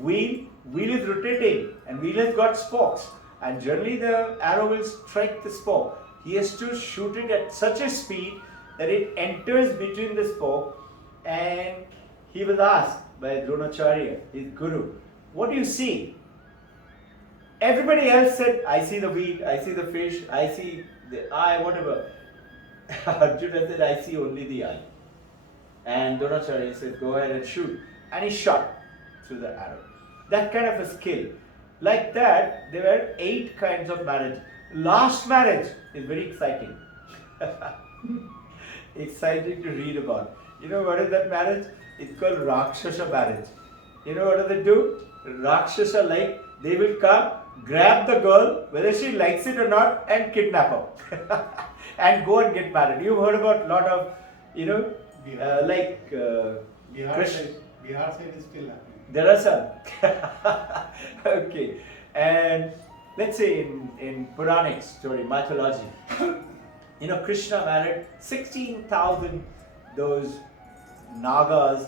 wheel is rotating and wheel has got spokes, and generally the arrow will strike the spoke. He has to shoot it at such a speed that it enters between the spoke, and he was asked by Dronacharya, his guru, what do you see? Everybody else said, I see the wheel, I see the fish, I see the eye, whatever. Arjuna said, I see only the eye. And Dronacharya says, go ahead and shoot. And he shot through the arrow. That kind of a skill. Like that, there were 8 kinds of marriage. Last marriage is very exciting. Exciting to read about. You know what is that marriage? It's called Rakshasa marriage. You know what do they do? Rakshasa, like, they will come, grab the girl, whether she likes it or not, and kidnap her. And go and get married. You've heard about a lot of, you know, Bihar side is still happening. There are some. Okay. And let's say in Puranic story, mythology, you know, Krishna married 16,000 those Nagas.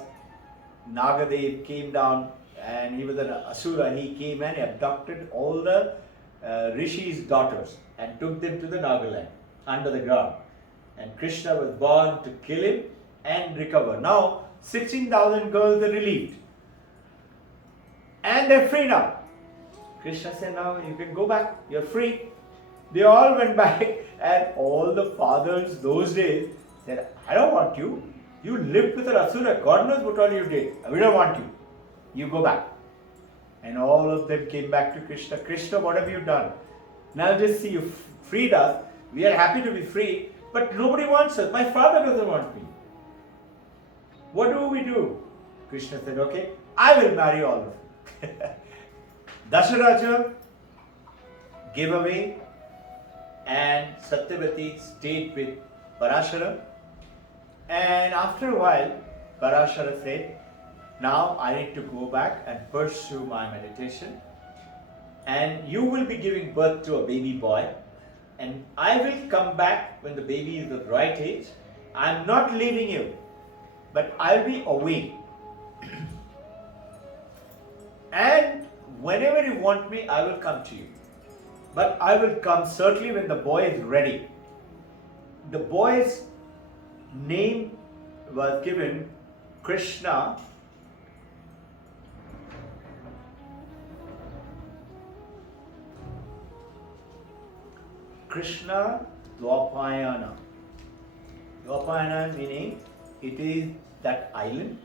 Nagadev came down and he was an Asura. He came and abducted all the Rishis' daughters and took them to the Nagaland under the ground. And Krishna was born to kill him and recover. Now 16,000 girls are relieved. And they're free now. Krishna said, now you can go back, you're free. They all went back and all the fathers those days said, I don't want you. You lived with an Asura, God knows what all you did. We don't want you. You go back. And all of them came back to Krishna. Krishna, what have you done? Now just see, you freed us. We are happy to be free, but nobody wants us. My father doesn't want me. What do we do? Krishna said, okay, I will marry all of you. Dasharaja gave away and Satyavati stayed with Parashara. And after a while, Parashara said, now I need to go back and pursue my meditation. And you will be giving birth to a baby boy. And I will come back when the baby is the right age. I'm not leaving you, but I'll be away. And whenever you want me, I will come to you. But I will come certainly when the boy is ready. The boy's name was given Krishna. Krishna Dwapayana. Dwapayana meaning it is that island,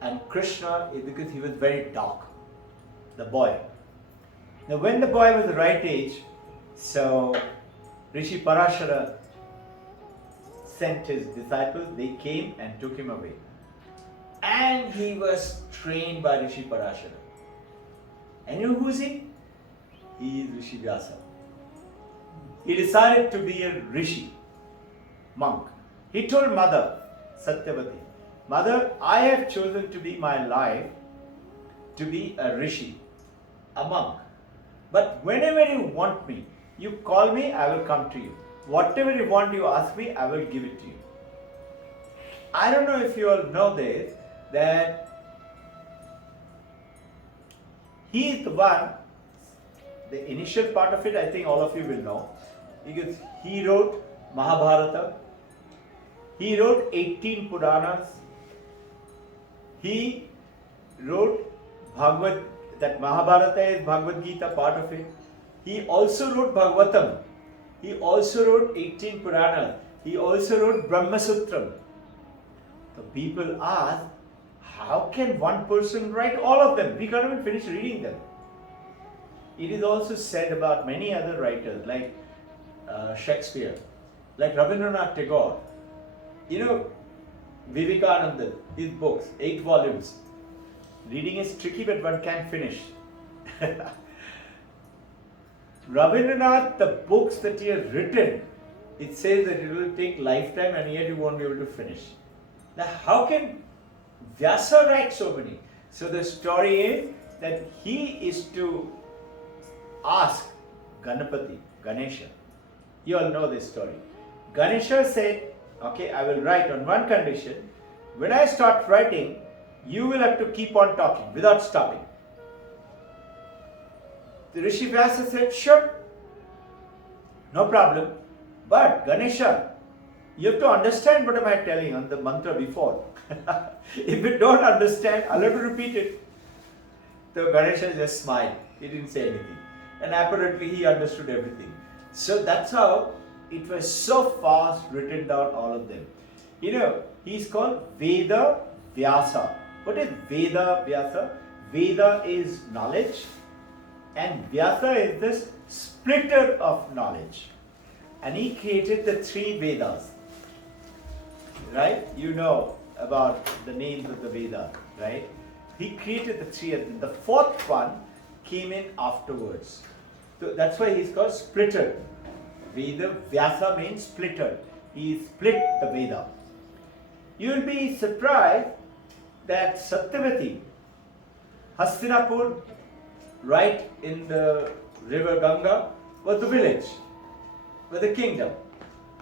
and Krishna is because he was very dark, the boy. Now when the boy was the right age, so Rishi Parashara sent his disciples, they came and took him away. And he was trained by Rishi Parashara. And you know who is he? He is Rishi Vyasa. He decided to be a Rishi, monk. He told Mother, Satyavati, Mother, I have chosen to be my life to be a Rishi, a monk. But whenever you want me, you call me, I will come to you. Whatever you want, you ask me, I will give it to you. I don't know if you all know this, that he is the one, the initial part of it, I think all of you will know, because he wrote Mahabharata, he wrote 18 Puranas, he wrote Bhagavad, that Mahabharata is Bhagavad Gita, part of it. He also wrote Bhagavatam. He also wrote 18 Puranas. He also wrote Brahma Sutram. The people ask, how can one person write all of them? We can't even finish reading them. It is also said about many other writers like Shakespeare, like Rabindranath Tagore. You know, Vivekananda, his books, 8 volumes. Reading is tricky, but one can finish. Rabindranath, the books that he has written, it says that it will take lifetime and yet you won't be able to finish. Now, how can Vyasa write so many? So the story is that he is to ask Ganapati, Ganesha. You all know this story. Ganesha said, okay, I will write on one condition. When I start writing, you will have to keep on talking without stopping. The Rishi Vyasa said, sure, no problem. But Ganesha, you have to understand what am I telling on the mantra before. If you don't understand, I'll have to repeat it. So Ganesha just smiled. He didn't say anything. And apparently he understood everything. So that's how it was so fast written down, all of them. He's called Veda Vyasa. What is Veda Vyasa? Veda is knowledge, and Vyasa is this splitter of knowledge. And he created the 3 Vedas. Right? You know about the names of the Vedas, right? He created the 3 of them. The 4th one came in afterwards. So that's why he's called splitter. Veda Vyasa means splitter. He split the Veda. You will be surprised that Satyavati, Hastinapur, right in the river Ganga, was the village, was the kingdom,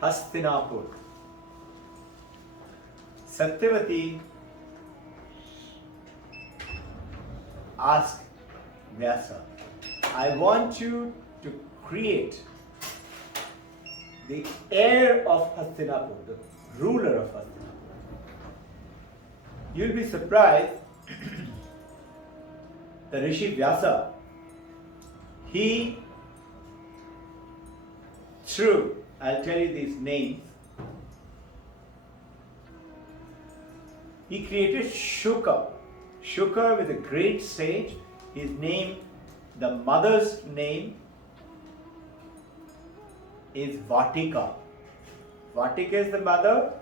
Hastinapur. Satyavati asked Vyasa, I want you to create the heir of Hastinapur, the ruler of Hastinapur. You'll be surprised, the Rishi Vyasa, he threw, I'll tell you these names, he created Shuka. Shuka was a great sage. His name, the mother's name is Vatika. Vatika is the mother,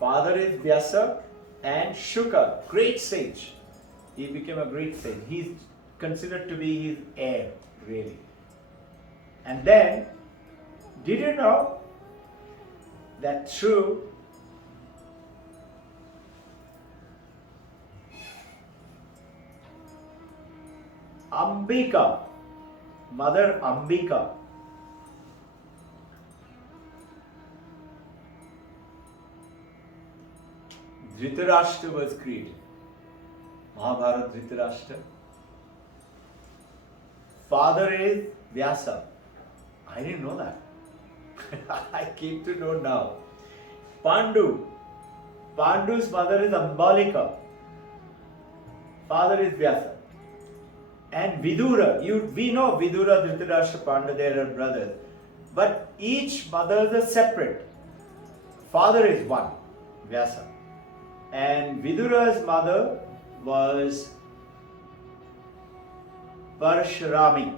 father is Vyasa, and Shuka, great sage. He became a great sage. He's considered to be his heir, really. And then, did you know that through Ambika, Mother Ambika, Dhritarashtra was created. Mahabharata Dhritarashtra. Father is Vyasa. I didn't know that. I came to know now. Pandu. Pandu's mother is Ambalika. Father is Vyasa. And Vidura. We know Vidura, Dhritarashtra, Pandu, they are brothers. But each mother is separate. Father is one, Vyasa. And Vidura's mother was Parashurami,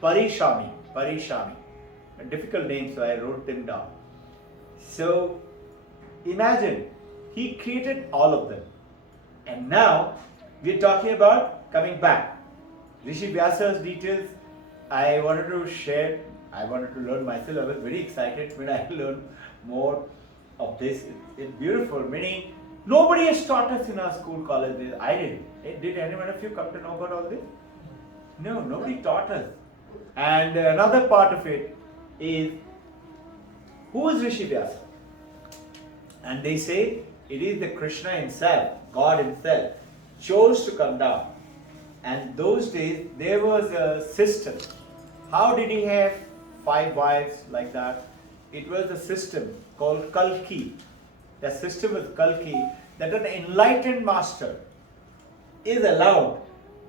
Parishami. A difficult name, so I wrote them down. So imagine, he created all of them. And now we are talking about coming back. Rishi Vyasa's details I wanted to share. I wanted to learn myself. I was very excited when I learned more of this. It's beautiful, meaning nobody has taught us in our school, college days. I didn't. Did anyone of you come to know about all this? No, nobody taught us. And another part of it is, who is Rishi Vyasa? And they say it is the Krishna himself, God himself, chose to come down. And those days there was a system. How did he have 5 wives like that? It was a system called Kalki. The system was Kalki, that an enlightened master is allowed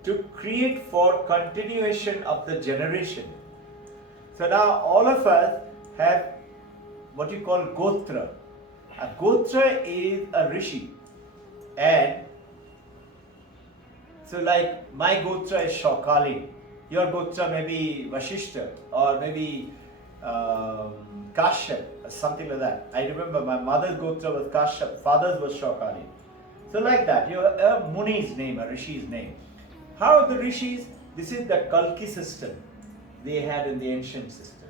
to create for continuation of the generation. So now all of us have what you call Gotra. A Gotra is a Rishi. And so like my Gotra is Shaukali. Your Gotra may be Vashishta or maybe Kashyap or something like that. I remember my mother's Gotra was Kashyap, father's was Shaukali. So like that, a Muni's name, a Rishi's name. How are the Rishis? This is the Kalki system they had in the ancient system.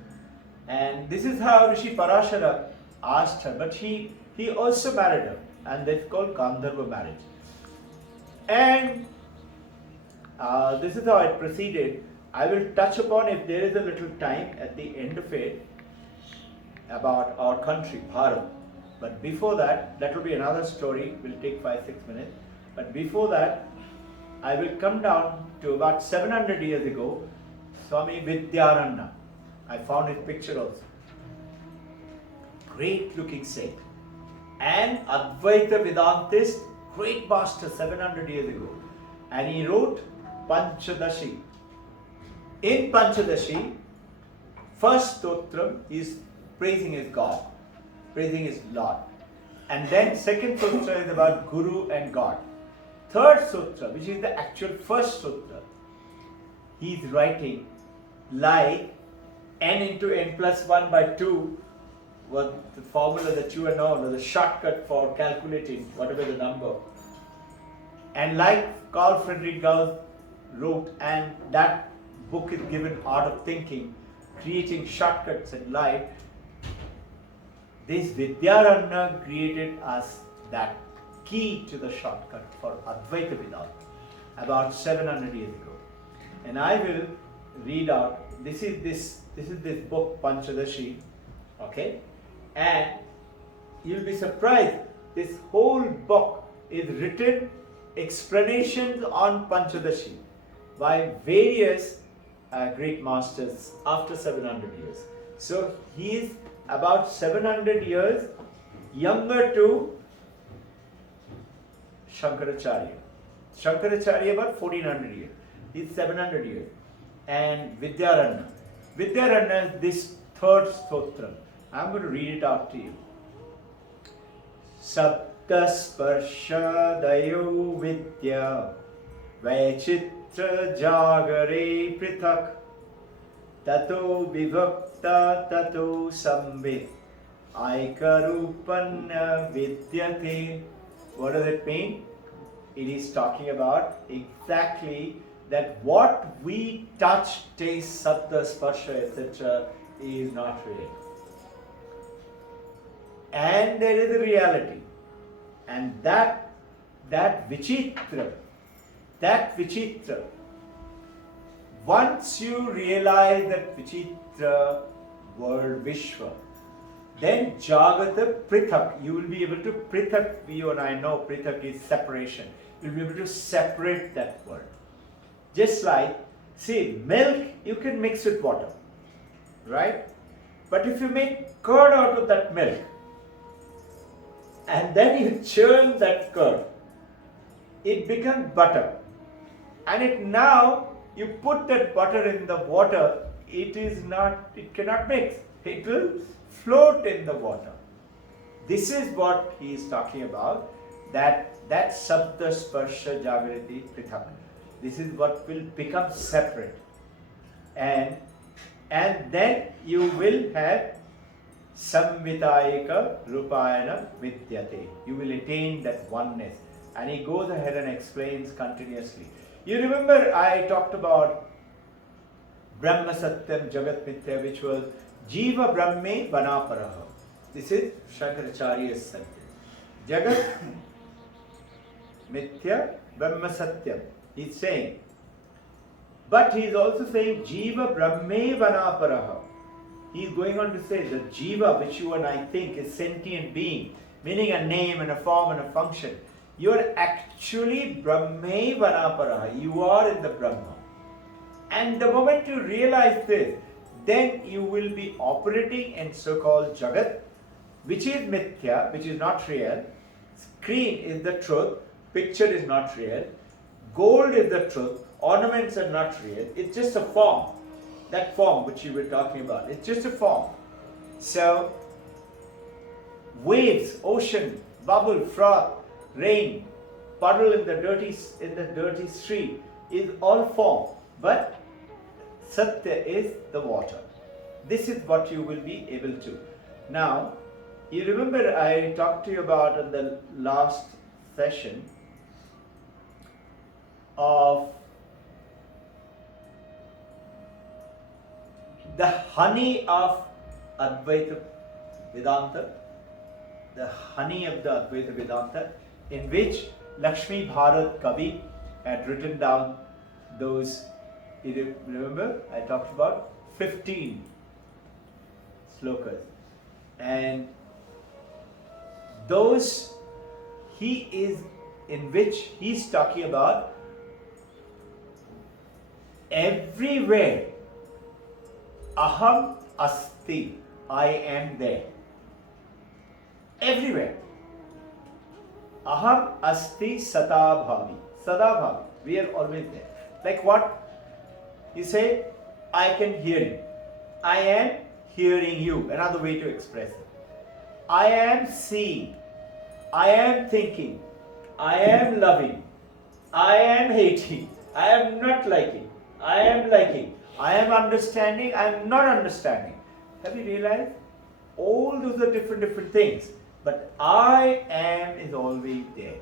And this is how Rishi Parashara asked her, but he also married her, and that's called Gandharva marriage. And this is how it proceeded. I will touch upon, if there is a little time at the end of it, about our country, Bharat. But before that, that will be another story, will take 5-6 minutes. But before that, I will come down to about 700 years ago, Swami Vidyaranya. I found his picture also. Great looking saint. And Advaita Vedantist, great master 700 years ago. And he wrote Panchadashi. In Panchadashi, first stotram is praising his God, praising his Lord. And then second sutra is about Guru and God. Third sutra, which is the actual first sutra, he's writing like n into n plus 1 by 2, what the formula that you are known, or the shortcut for calculating whatever the number. And like Carl Friedrich Gauss wrote, and that book is given Art of Thinking, creating shortcuts in life. This Vidyaranya created us that key to the shortcut for Advaita Vedanta about 700 years ago. And I will read out, this is this book Panchadashi, okay? And you'll be surprised, this whole book is written explanations on Panchadashi by various great masters after 700 years. So he is about 700 years younger to Shankaracharya. Shankaracharya about 1400 years. He's 700 years. And Vidyaranya. Vidyaranya is this third stotra. I'm going to read it out to you. Saptasparshadayo vidya Vaichitra jagare prithak Tato vivakta tato sambit Aikarupanya vidyate. What does it mean? It is talking about exactly that what we touch, taste, sabda, sparsha, etc. is not real. And there is a reality. And that vichitra, once you realize that vichitra world Vishwa, then Jagata Prithak, you will be able to Prithak, you and I know Prithak is separation. You'll be able to separate that word. Just like, see, milk you can mix with water, right? But if you make curd out of that milk, and then you churn that curd, it becomes butter. And now you put that butter in the water, it cannot mix. It will float in the water. This is what he is talking about, that sabda sparsha jagrati prithak. This is what will become separate. And then you will have samvitayika rupayana vidyate. You will attain that oneness. And he goes ahead and explains continuously. You remember I talked about Brahma Satyam Jagat Mithya, which was Jiva Brahme Vanaparaha. This is Shankaracharya's Satyam. Jagat Mithya Brahma Satyam. He's saying, but he is also saying Jiva Brahme Vanaparaha. He is going on to say the Jiva, which you and I think is sentient being, meaning a name and a form and a function. You are actually Brahme Vanaparaha. You are in the Brahma. And the moment you realize this, then you will be operating in so-called Jagat, which is Mithya, which is not real. Screen is the truth. Picture is not real. Gold is the truth. Ornaments are not real. It's just a form. That form which you were talking about. It's just a form. So, waves, ocean, bubble, froth, rain, puddle in the dirty street is all form. But Satya is the water. This is what you will be able to. Now, you remember I talked to you about in the last session of the honey of Advaita Vedanta, the honey of the Advaita Vedanta, in which Lakshmi Bharat Kavi had written down those, you remember I talked about 15 slokas, and those in which he's talking about everywhere Aham Asti, I am there. Everywhere. Aham Asti Sadabhavi. Sadabhavi. We are always there. Like what? You say, I can hear you. I am hearing you. Another way to express it. I am seeing. I am thinking, I am loving, I am hating, I am not liking, I am liking, I am understanding, I am not understanding. Have you realized? All those are different things. But I am is always there.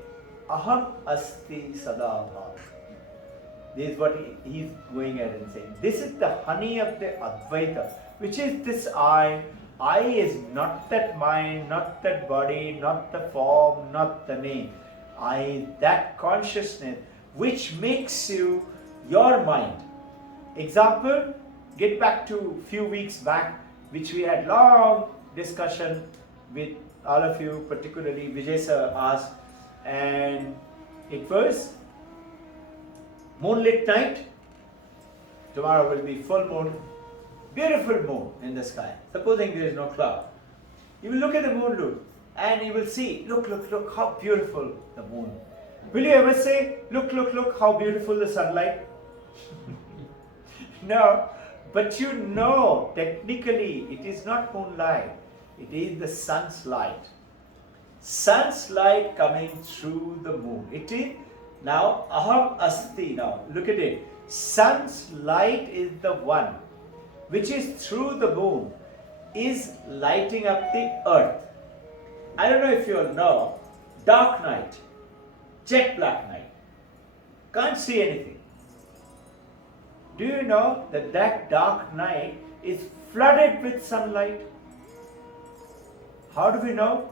Aham asti sada bhav. This is what he's going ahead and saying. This is the honey of the Advaita, which is this I. I is not that mind, not that body, not the form, not the name. I is that consciousness which makes you your mind. Example, get back to few weeks back, which we had long discussion with all of you, particularly Vijay sir asked, and it was moonlit night. Tomorrow will be full moon, beautiful moon in the sky. Supposing there is no cloud, you will look at the moon, look, and you will see, look how beautiful the moon. Will you ever say, look how beautiful the sunlight? No, but you know technically it is not moonlight, it is the sun's light. Sun's light coming through the moon. It is now aham asti. Now look at it. Sun's light is the one which is through the moon, is lighting up the earth. I don't know if you all know, dark night, jet black night, can't see anything. Do you know that that dark night is flooded with sunlight? How do we know?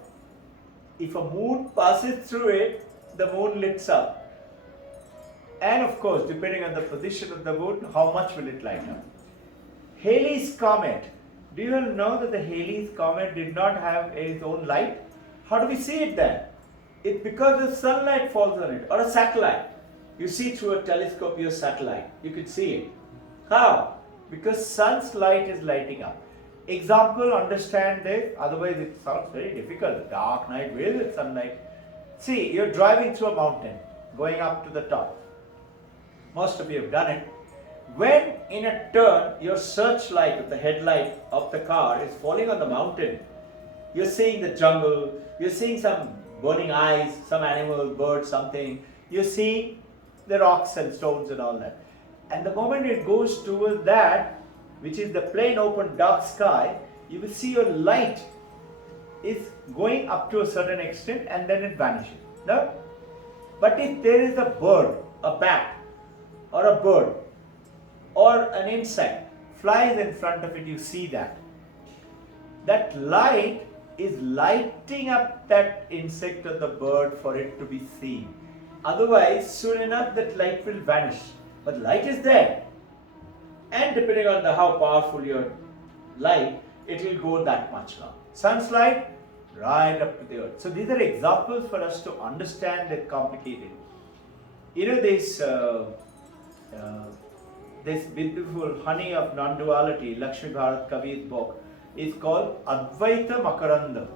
If a moon passes through it, the moon lights up. And of course, depending on the position of the moon, how much will it light up? Halley's Comet. Do you all know that the Halley's Comet did not have its own light? How do we see it then? It's because the sunlight falls on it, or a satellite. You see through a telescope your satellite, you could see it. How? Because sun's light is lighting up. Example, understand this, otherwise it sounds very difficult. Dark night, where is sunlight? See, you're driving through a mountain, going up to the top. Most of you have done it. When in a turn, your searchlight of the headlight of the car is falling on the mountain, you're seeing the jungle, you're seeing some burning eyes, some animal, bird, something. You're seeing the rocks and stones and all that. And the moment it goes towards that, which is the plain open dark sky, you will see your light is going up to a certain extent and then it vanishes. No? But if there is a bird, a bat, or a bird, or an insect flies in front of it, you see that. That light is lighting up that insect or the bird for it to be seen. Otherwise, soon enough that light will vanish. But light is there. And depending on how powerful your light, it will go that much long. Sun's light, right up to the earth. So these are examples for us to understand that complicated. You know this beautiful honey of non-duality, Lakshmi Bharat Kavi's book, is called Advaita Makaranda.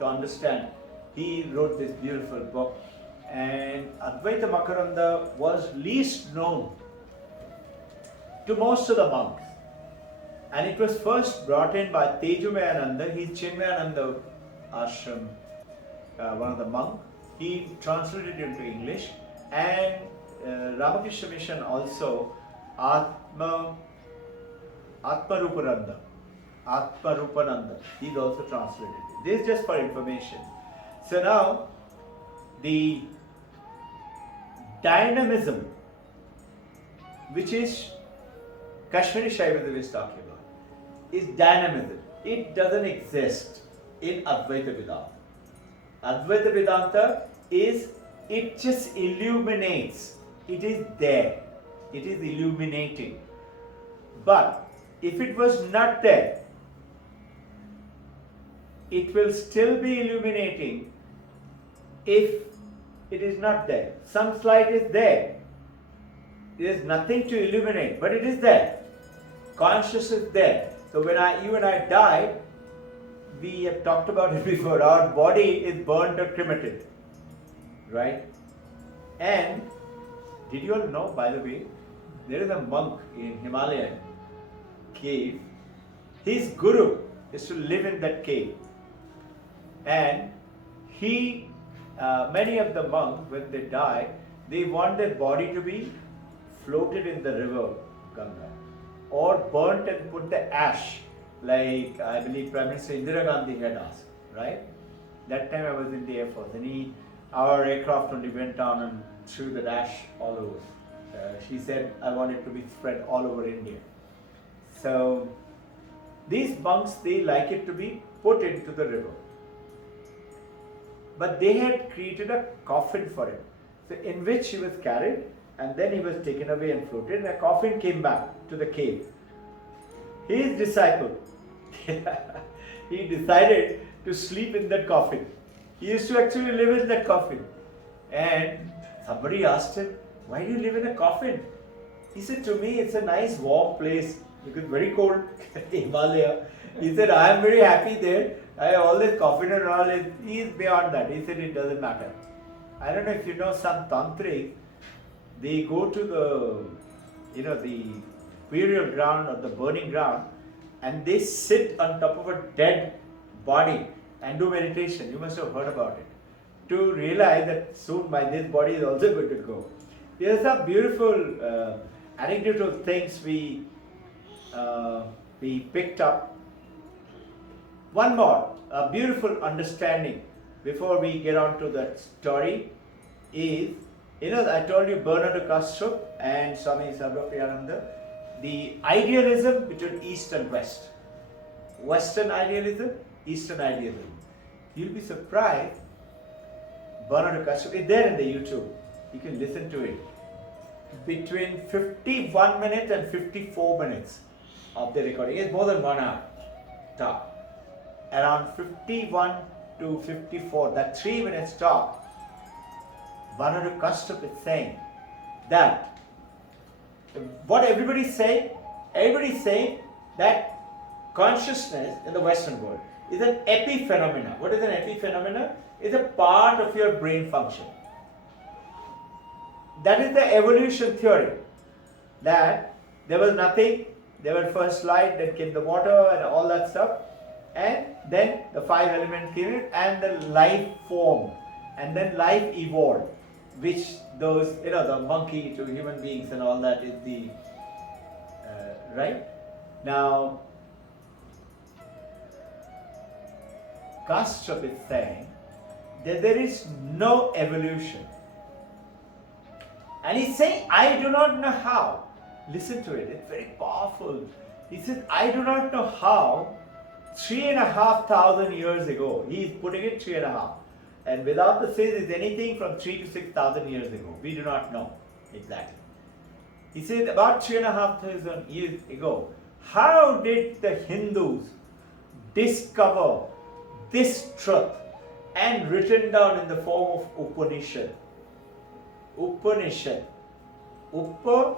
To understand, he wrote this beautiful book, and Advaita Makaranda was least known to most of the monks, and it was first brought in by Tejumayananda. He's Chinmayananda ashram, one of the monks. He translated it into English, and Ramakrishna Mission also Atmarupananda. He's also translated it. This is just for information. So now, the dynamism, which is Kashmiri Shaivism is talking about, is dynamism. It doesn't exist in Advaita Vedanta. Advaita Vedanta is, it just illuminates. It is there. It is illuminating. But if it was not there, it will still be illuminating if it is not there. Some light is there. There is nothing to illuminate, but it is there. Consciousness is there. So when you and I die, we have talked about it before, our body is burnt or cremated. Right? And did you all know, by the way, there is a monk in Himalayan cave. His guru is to live in that cave. And he many of the monks, when they die, they want their body to be floated in the river Ganga, or burnt and put the ash, like I believe Prime Minister Indira Gandhi had asked, right? That time I was in the Air Force, and our aircraft only went down and threw the ash all over. She said, I want it to be spread all over India. So these monks, they like it to be put into the river. But they had created a coffin for him, so in which he was carried, and then he was taken away and floated, and a coffin came back to the cave. His disciple, he decided to sleep in that coffin. He used to actually live in that coffin. And somebody asked him, why do you live in a coffin? He said, to me it's a nice warm place because very cold, Himalaya. He said, I am very happy there. I have all this coffin and all. He is beyond that. He said, it doesn't matter. I don't know if you know some tantric, they go to the burial ground or the burning ground, and they sit on top of a dead body and do meditation. You must have heard about it. To realize that soon this body is also going to go. There are some beautiful anecdotal things we picked up. One more, a beautiful understanding before we get on to that story is, I told you Bernardo Kastrup and Swami Sarvapriyananda, the idealism between East and West. Western idealism, Eastern idealism. You'll be surprised, Bernardo Kastrup, it's there in the YouTube. You can listen to it. Between 51 minutes and 54 minutes of the recording. It's more than 1 hour talk. Around 51 to 54, that 3 minutes talk, Bernardo Kastrup is saying that what everybody's saying that consciousness in the Western world is an epiphenomena. What is an epiphenomena? It's a part of your brain function. That is the evolution theory, that there was nothing, there was first light, then came the water and all that stuff, and then the 5 elements came in and the life formed, and then life evolved, which those, the monkey to human beings and all that is the, right? Now, Kastrup is saying that there is no evolution. And he's saying, I do not know how. Listen to it, it's very powerful. He says, I do not know how 3,500 years ago, he is putting it 3.5. And without the says is anything from 3 to 6,000 years ago. We do not know exactly. He says about 3,500 years ago, how did the Hindus discover this truth and written down in the form of Upanishad? Upanishad. Uppa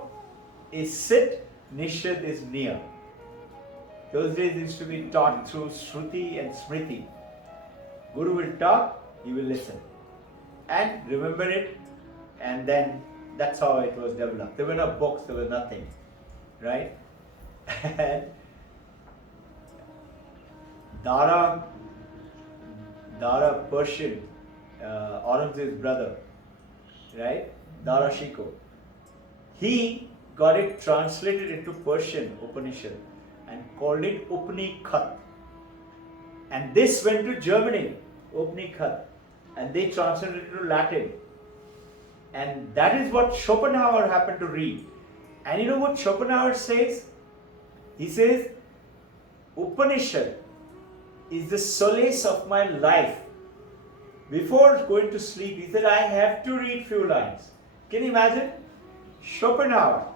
is sit, Nishad is near. Those days used to be taught through Shruti and Smriti. Guru will talk, you will listen and remember it, and then that's how it was developed. There were no books, there was nothing, right? And Dara Persian, Aurangzeb's brother, right? Dara Shikoh, he got it translated into Persian, Upanishad, and called it Upnikhat. And this went to Germany, Upnikhat, and they translated it to Latin. And that is what Schopenhauer happened to read. And you know what Schopenhauer says? He says, Upanishad is the solace of my life. Before going to sleep, he said, I have to read few lines. Can you imagine? Schopenhauer.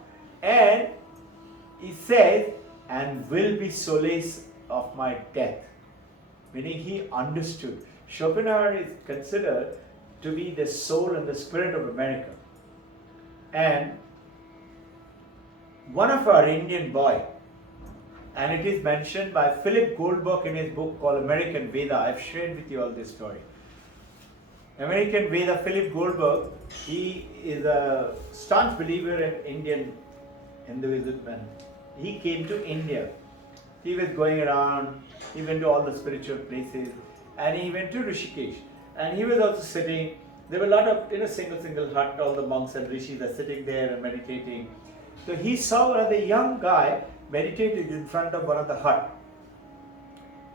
And he says, and will be solace of my death. Meaning he understood. Schopenhauer is considered to be the soul and the spirit of America. And one of our Indian boy, and it is mentioned by Philip Goldberg in his book called American Veda. I've shared with you all this story. American Veda, Philip Goldberg, he is a staunch believer in Indian Hinduism, and he came to India. He was going around, he went to all the spiritual places, and he went to Rishikesh. and he was also sitting. There were a lot of, single hut, all the monks and rishis are sitting there and meditating. So he saw one of the young guy meditating in front of one of the hut.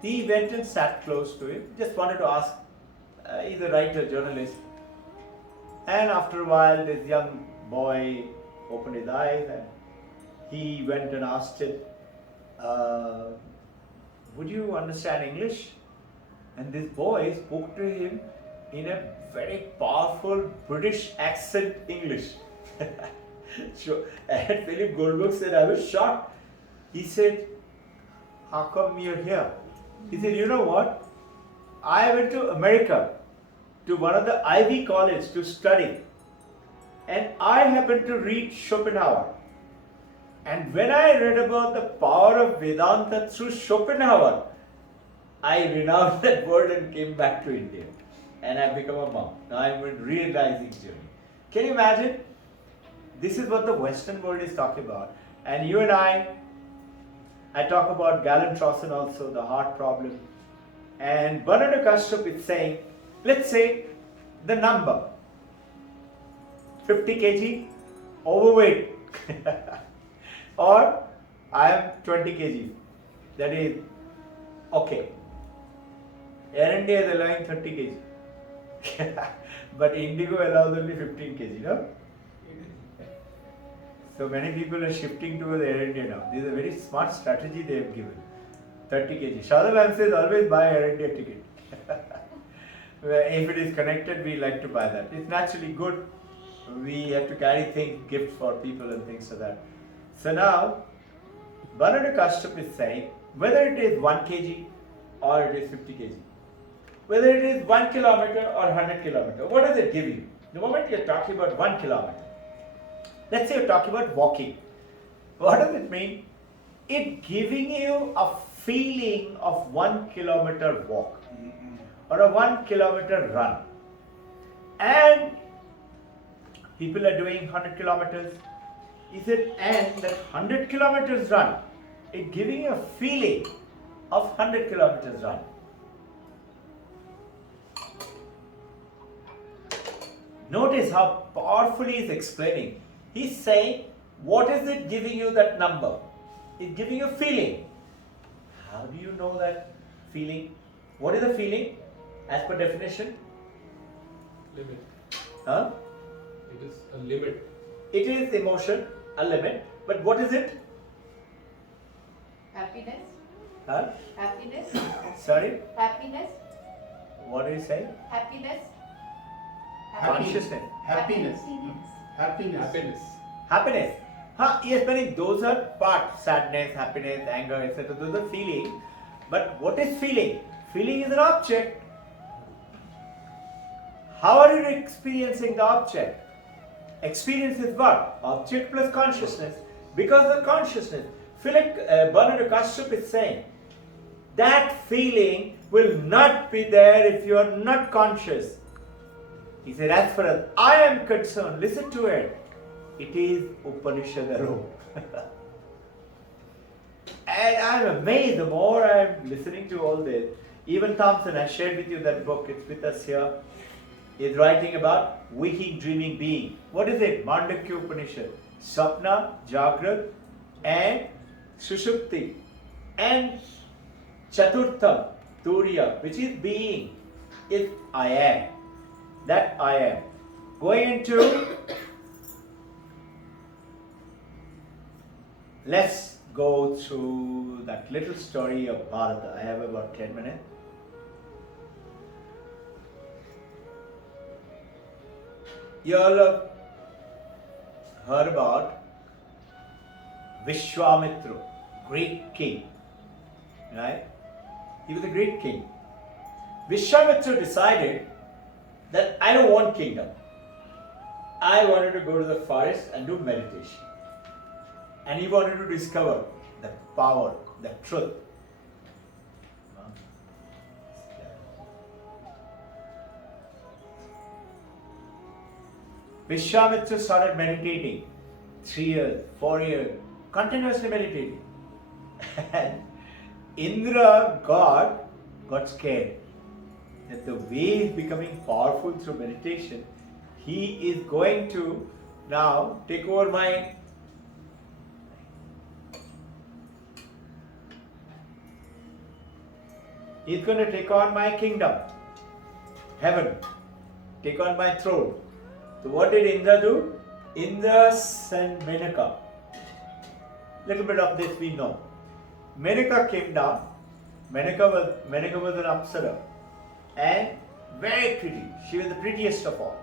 He went and sat close to him, just wanted to ask, he's a writer, journalist. And after a while, this young boy opened his eyes and he went and asked him, would you understand English? And this boy spoke to him in a very powerful British accent English. So, and Philip Goldberg said, I was shocked. He said, how come you're here? He said, you know what? I went to America to one of the Ivy College to study. And I happened to read Schopenhauer. And when I read about the power of Vedanta through Schopenhauer, I renounced that world and came back to India. And I've become a monk. Now I'm in realizing journey. Can you imagine? This is what the Western world is talking about. And you and I talk about Gallentrossen also, the heart problem. And Bernard Kastrup is saying, let's say the number 50 kg overweight or I am 20 kg. That is okay. Air India is allowing 30 kg. But Indigo allows only 15 kg, no? So many people are shifting towards Air India now. This is a very smart strategy they have given. 30 kg. Shadab says always buy Air India ticket. If it is connected, we like to buy that. It's naturally good. We have to carry things, gifts for people and things like that. So now, Bernard Kastrup is saying, whether it is 1 kg or it is 50 kg, whether it is 1 kilometer or 100 kilometer, what does it give you? The moment you're talking about 1 kilometer, let's say you're talking about walking. What does it mean? It giving you a feeling of 1 kilometer walk or a 1 kilometer run. And people are doing 100 kilometers. He said, and that 100 kilometers run, it giving you a feeling of 100 kilometers run. Notice how powerfully he's explaining. He's saying, what is it giving you that number? It's giving you a feeling. How do you know that feeling? What is the feeling as per definition? Limit. Huh? It is a limit. It is emotion, a limit. But what is it? Happiness. Huh? Happiness. Sorry? Happiness. What are you saying? Happiness. Consciousness. Happiness. Happiness. Happiness. Happiness. Huh? Yes, but those are parts. Sadness, happiness, anger, etc. Those are feelings. But what is feeling? Feeling is an object. How are you experiencing the object? Experience is what? Object plus consciousness. Because of consciousness. Bernard Kastrup is saying, that feeling will not be there if you are not conscious. He said, as far as I am concerned, listen to it. It is Upanishad alone. And I'm amazed the more I'm listening to all this. Even Thompson, I shared with you that book, it's with us here. He's writing about waking, dreaming, being. What is it? Mandakya Upanishad. Sapna, Jagrat, and Sushupti. And Chaturtham, Turiya, which is being, is I am. That I am. Going into, let's go through that little story of Bharata. I have about 10 minutes. You all have heard about Vishwamitra, great king. Right? He was a great king. Vishwamitra decided that I don't want kingdom. I wanted to go to the forest and do meditation. And he wanted to discover the power, the truth. Vishwamitra started meditating 3 years, 4 years, continuously meditating. And Indra, God, got scared. that the way is becoming powerful through meditation, he is going to now take over my He's going to take on my kingdom, heaven, take on my throne. So what did Indra do? Indra sent Menaka. Little bit of this we know. Menaka came down. Menaka was an Apsara and very pretty. She was the prettiest of all.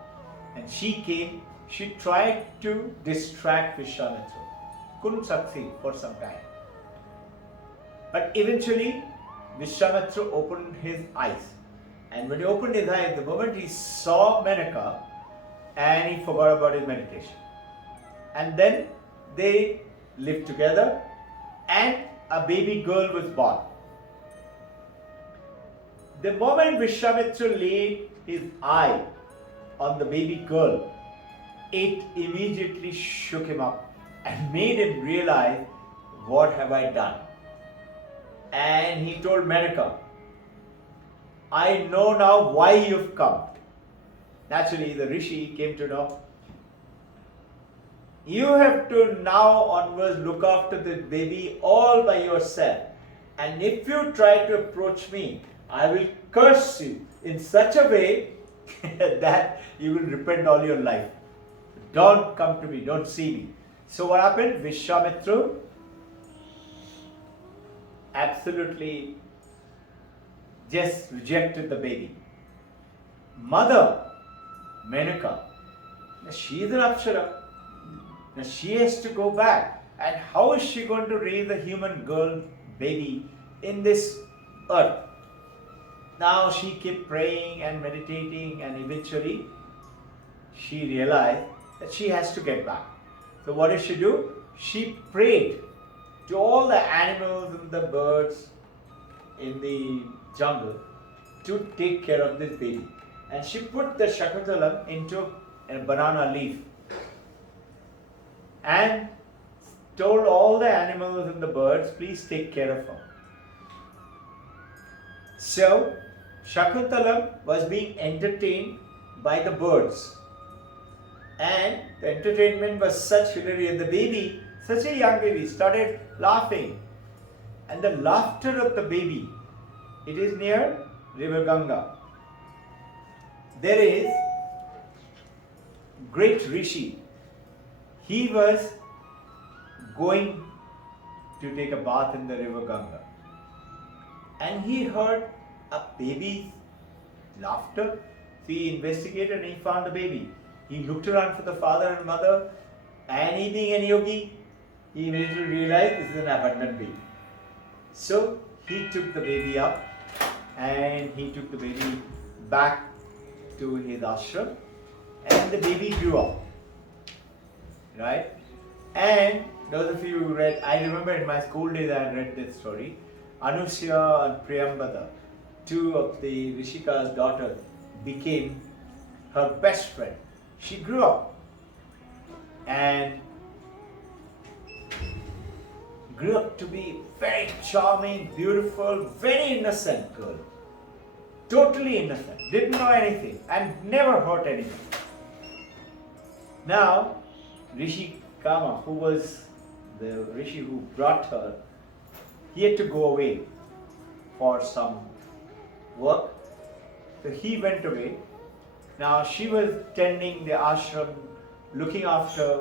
And she came, she tried to distract Vishwamitra. Couldn't succeed for some time. But eventually, Vishwamitra opened his eyes. And when he opened his eyes, the moment he saw Menaka, and he forgot about his meditation. And then they lived together, and a baby girl was born. The moment Vishwamitra laid his eye on the baby girl, it immediately shook him up and made him realize, what have I done? And he told Menaka, I know now why you've come. Naturally, the Rishi came to know, you have to now onwards look after the baby all by yourself. And if you try to approach me, I will curse you in such a way that you will repent all your life. Don't come to me, don't see me. So what happened? Vishwamitra absolutely just rejected the baby. Mother, Menaka, she is an Apsara. Now she has to go back. And how is she going to raise a human girl baby in this earth? Now she kept praying and meditating, and eventually she realized that she has to get back. So what did she do? She prayed to all the animals and the birds in the jungle to take care of this baby. And she put the Shakuntalam into a banana leaf and told all the animals and the birds, please take care of her. So Shakuntalam was being entertained by the birds, and the entertainment was such hilarious. The baby, such a young baby, started laughing, and the laughter of the baby, it is near river Ganga. There is great Rishi. He was going to take a bath in the river Ganga, and he heard a baby's laughter. So he investigated and he found the baby. He looked around for the father and mother, and he being a yogi, he immediately realized this is an abandoned baby. So he took the baby up and he took the baby back to his ashram, and the baby grew up. Right? And those of you who read, I remember in my school days I had read this story. Anusya and Priyambada, two of the Rishika's daughters, became her best friend. She grew up and grew up to be very charming, beautiful, very innocent girl. Totally innocent, didn't know anything and never hurt anything. Now, Rishi Kama, who was the Rishi who brought her, he had to go away for some work. So he went away. Now she was tending the ashram, looking after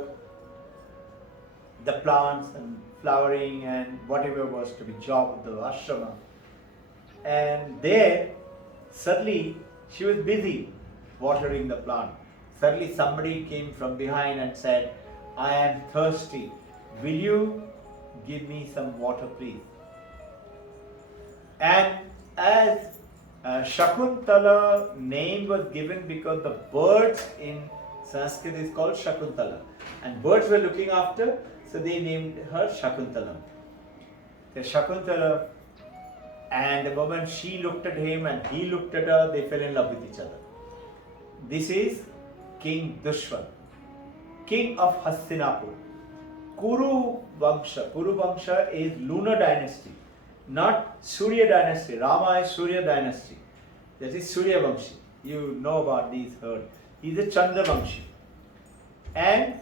the plants and flowering and whatever was to be job of the ashrama. And there, suddenly, she was busy watering the plant. Suddenly somebody came from behind and said, I am thirsty. Will you give me some water, please? And as Shakuntala name was given because the birds in Sanskrit is called Shakuntala. And birds were looking after, so they named her Shakuntalam. The Shakuntala, and the moment she looked at him and he looked at her, they fell in love with each other. This is King Dushwan, king of Hastinapur. Kuru Vangsha is lunar dynasty, not Surya dynasty. Rama is Surya dynasty. That is Suryavamshi. You know about these herd. He's a Chandravamshi. And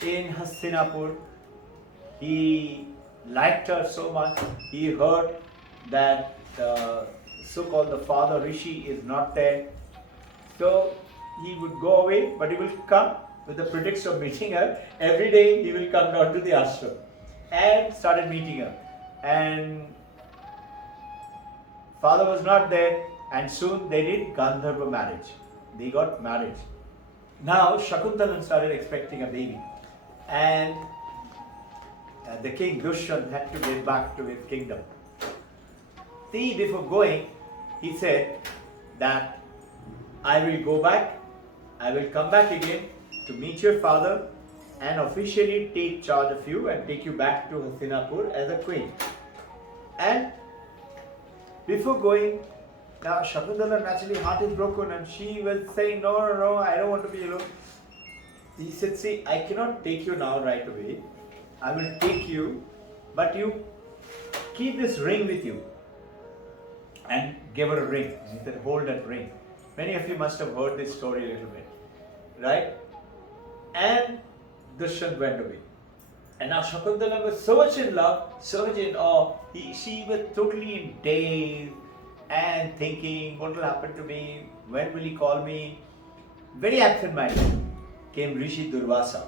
in Hastinapur, he liked her so much, he heard that the so-called the father Rishi is not there. So he would go away, but he will come with the pretext of meeting her. Every day he will come down to the ashram and started meeting her. And father was not there, and soon they did Gandharva marriage. They got married. Now Shakuntalan started expecting a baby, and the king Dushyant had to get back to his kingdom. See, before going, he said that I will go back, I will come back again to meet your father and officially take charge of you and take you back to Hastinapur as a queen. And before going, now Shakuntalan naturally heart is broken, and she was saying, no, I don't want to be alone. He said, see, I cannot take you now right away. I will take you, but you keep this ring with you. And gave her a ring. He said, hold that ring. Many of you must have heard this story a little bit, right? And Dushyant went away. And now Shakuntala was so much in love, so much in awe. She was totally in daze and thinking, what will happen to me? When will he call me? Very absent-minded came Rishi Durvasa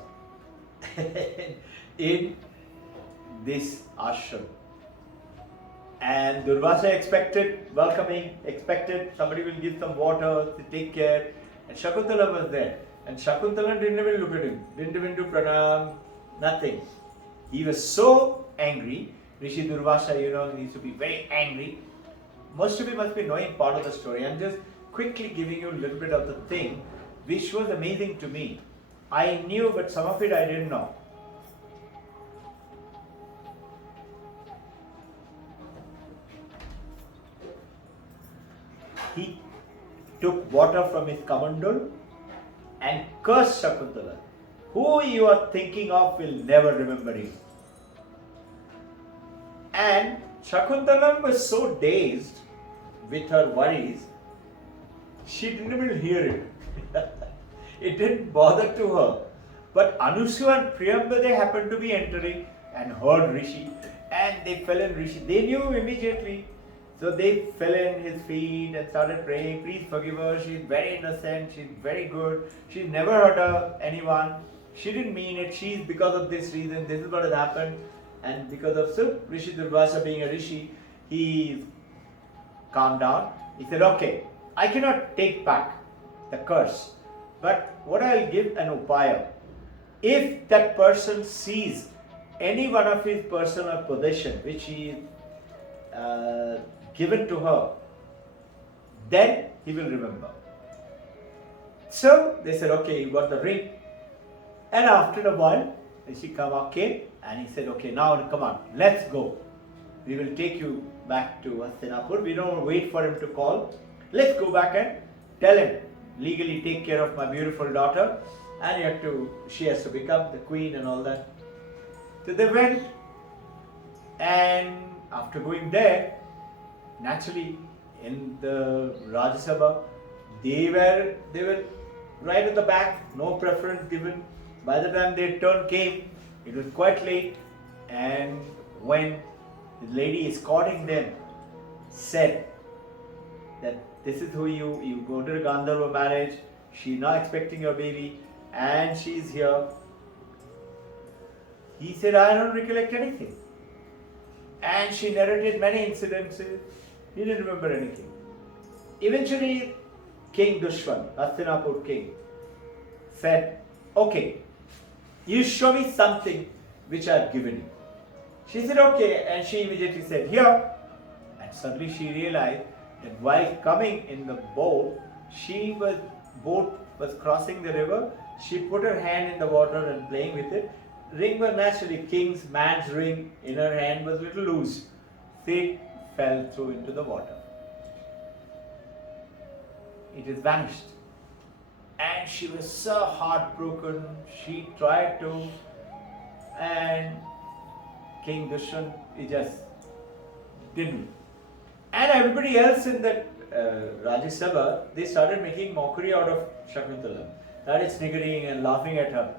in this ashram. And Durvasa expected welcoming, expected somebody will give some water to take care. And Shakuntala was there. And Shakuntala didn't even look at him, didn't even do pranam, nothing. He was so angry. Rishi Durvasa, needs to be very angry. Most of you must be knowing part of the story. I'm just quickly giving you a little bit of the thing, which was amazing to me. I knew, but some of it I didn't know. He took water from his kamandal and cursed Shakuntala. Who you are thinking of will never remember you. And Shakuntala was so dazed with her worries, she didn't even hear it. It didn't bother to her. But Anusua and Priyambade happened to be entering and heard Rishi, and they fell in Rishi. They knew immediately. So they fell in his feet and started praying, please forgive her, she's very innocent, she's very good, she's never hurt anyone, she didn't mean it, she's because of this reason, this is what has happened. And because of Rishi Durvasa being a Rishi, he calmed down. He said, okay, I cannot take back the curse, but what I'll give an upaya. If that person sees any one of his personal possession which he given to her, then he will remember. So they said, okay, you got the ring. And after a while, Rishi Kama came and he said, okay, now come on, let's go. We will take you back to Hastinapur. We don't wait for him to call. Let's go back and tell him, legally take care of my beautiful daughter, and she has to become the queen and all that. So they went, and after going there, naturally in the Rajya Sabha, they were right at the back, no preference given. By the time their turn came, it was quite late, and when the lady escorting them said that this is who you go to the Gandharva marriage, she's not expecting your baby, and she's here. He said, I don't recollect anything. And she narrated many incidences. He didn't remember anything. Eventually, King Dushwan, Hastinapur king, said, okay, you show me something which I have given you. She said, okay, and she immediately said, here. And suddenly she realized that while coming in the boat was crossing the river, she put her hand in the water and playing with it. Ring was naturally, king's man's ring in her hand was a little loose. They fell through into the water. It is vanished. And she was so heartbroken, she tried to, and King Dushyant, he just didn't. And everybody else in that Rajya Sabha, they started making mockery out of Shakuntala. Started sniggering and laughing at her.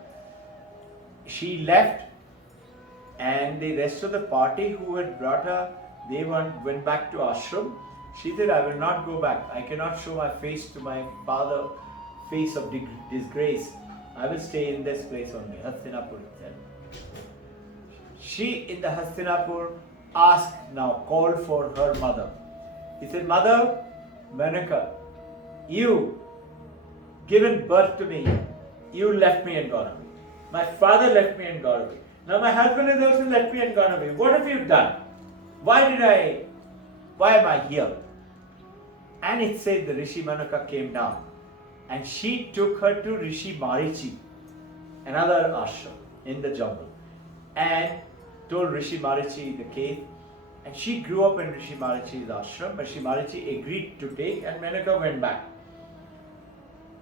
She left, and the rest of the party who had brought her, they went back to ashram. She said, I will not go back. I cannot show my face to my father, face of disgrace. I will stay in this place only, Hastinapur itself. She in the Hastinapur called for her mother. He said, Mother, Menaka, you given birth to me, you left me and gone away. My father left me and gone away. Now my husband has also left me and gone away. What have you done? Why am I here? And it said the Rishi Menaka came down and she took her to Rishi Marichi, another ashram in the jungle, and told Rishi Marichi the case. And she grew up in Rishi Marichi's ashram. Rishi Marichi agreed to take, and Menaka went back.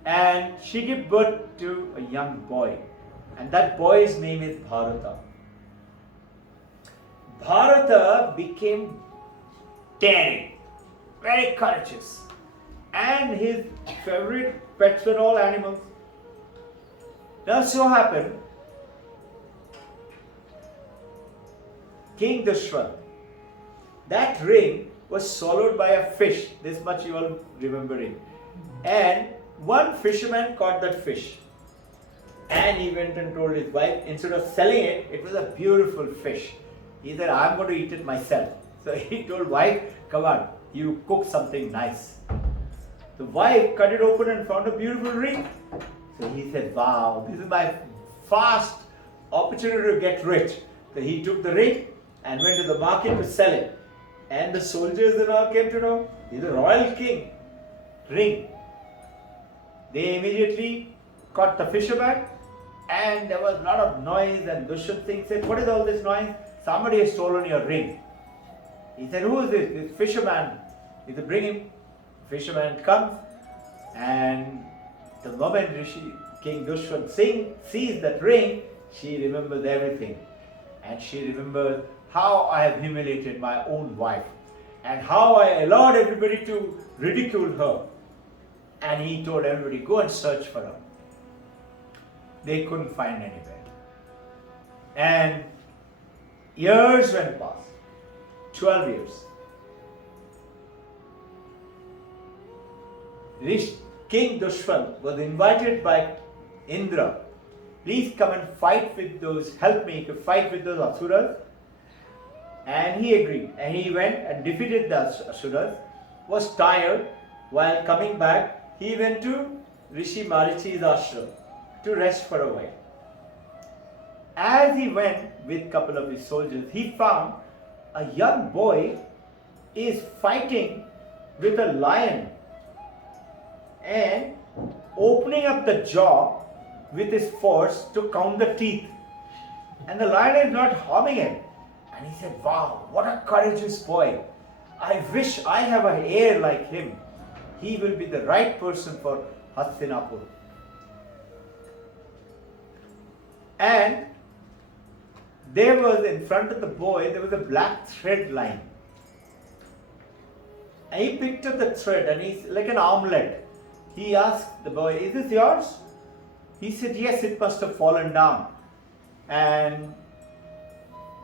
And she gave birth to a young boy, and that boy's name is Bharata. Bharata became daring, very courageous, and his favorite pets were all animals. Now so happened, King Dushwan, that ring was swallowed by a fish. This much you all remembering. And one fisherman caught that fish. And he went and told his wife, instead of selling it, it was a beautiful fish. He said, I'm going to eat it myself. So he told wife, come on, you cook something nice. The wife cut it open and found a beautiful ring. So he said, wow, this is my fast opportunity to get rich. So he took the ring and went to the market to sell it. And the soldiers and all came to know, he's a royal king. Ring. They immediately caught the fisherman, and there was a lot of noise, and Dushyan Singh said, what is all this noise? Somebody has stolen your ring. He said, who is this? This fisherman. He said, bring him. Fisherman comes, and the moment King Dushyan Singh sees that ring, she remembers everything. And she remembers how I have humiliated my own wife, and how I allowed everybody to ridicule her. And he told everybody, go and search for her. They couldn't find anywhere. And years went past, 12 years. King Dushwan was invited by Indra, please come and fight with those, help me to fight with those asuras. And he agreed, and he went and defeated the asuras. Was tired. While coming back, he went to Rishi Marichi's ashram to rest for a while. As he went with a couple of his soldiers, he found a young boy is fighting with a lion and opening up the jaw with his force to count the teeth. And the lion is not harming him. And he said, wow, what a courageous boy. I wish I have an heir like him. He will be the right person for Hastinapur. And there was in front of the boy, there was a black thread line. And he picked up the thread, and he's like an armlet. He asked the boy, is this yours? He said, yes, it must have fallen down. And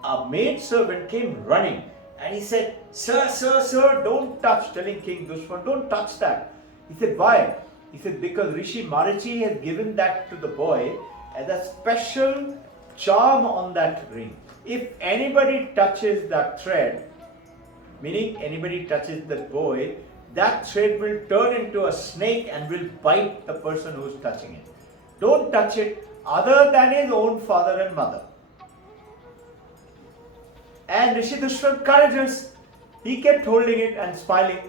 a maidservant came running, and he said, sir, sir, sir, don't touch, telling King Dushwan, don't touch that. He said, why? He said, because Rishi Marichi has given that to the boy as a special charm on that ring. If anybody touches that thread, meaning anybody touches that boy, that thread will turn into a snake and will bite the person who is touching it. Don't touch it other than his own father and mother. And Rishi Dushwan, courageous, he kept holding it and smiling.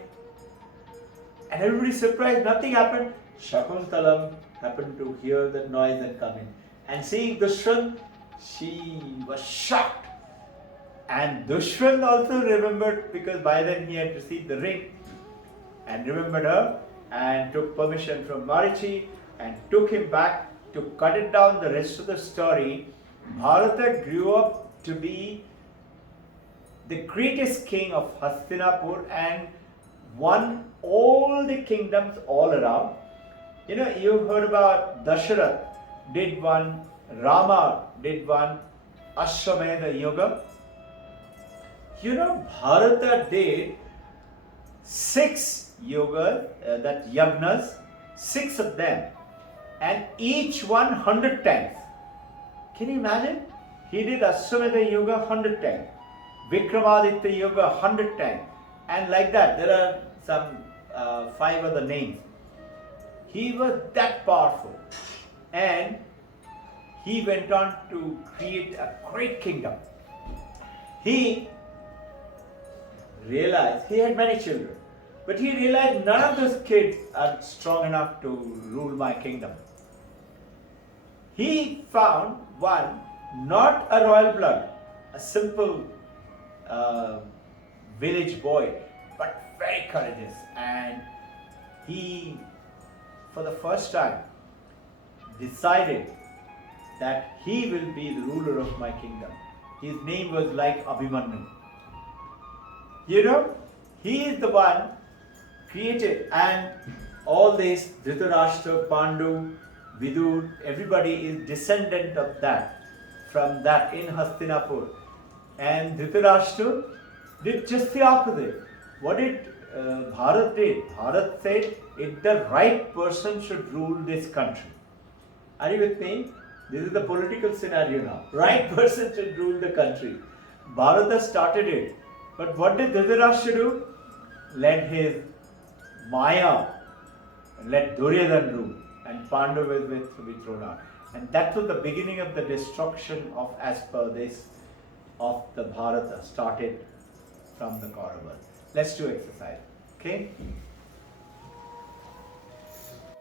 And everybody surprised, nothing happened. Shakuntalam happened to hear that noise and come in. And seeing Dushwan, she was shocked. And Dushwan also remembered, because by then he had received the ring, and remembered her, and took permission from Marichi and took him back. To cut it down, the rest of the story, Bharata grew up to be the greatest king of Hastinapur and won all the kingdoms all around. You know, you've heard about Dasharath did one, Rama did one, Ashwamedha Yoga. You know, Bharata did 6 yoga, that yagnas, 6 of them, and each one 100 times. Can you imagine? He did Ashwamedha Yoga 100 times, Vikramaditya Yoga 100 times, and like that. There are some 5 other names. He was that powerful, and he went on to create a great kingdom. He realized he had many children, but he realized none of those kids are strong enough to rule my kingdom. He found one, not a royal blood, a simple village boy, but very courageous, and he, for the first time, decided that he will be the ruler of my kingdom. His name was like Abhimanyu. You know, he is the one created, and all this Dhritarashtra, Pandu, Vidur, everybody is descendant of that, from that in Hastinapur. And Dhritarashtra did just the opposite. What did Bharat did? Bharat said, if the right person should rule this country. Are you with me? This is the political scenario now. Right person should rule the country. Bharata started it. But what did Dhritarashtra do? Let his Maya, let Duryodhana rule, and Pandu was to be thrown out. And that was the beginning of the destruction of, as per this, of the Bharata, started from the Kauravas. Let's do exercise. Okay?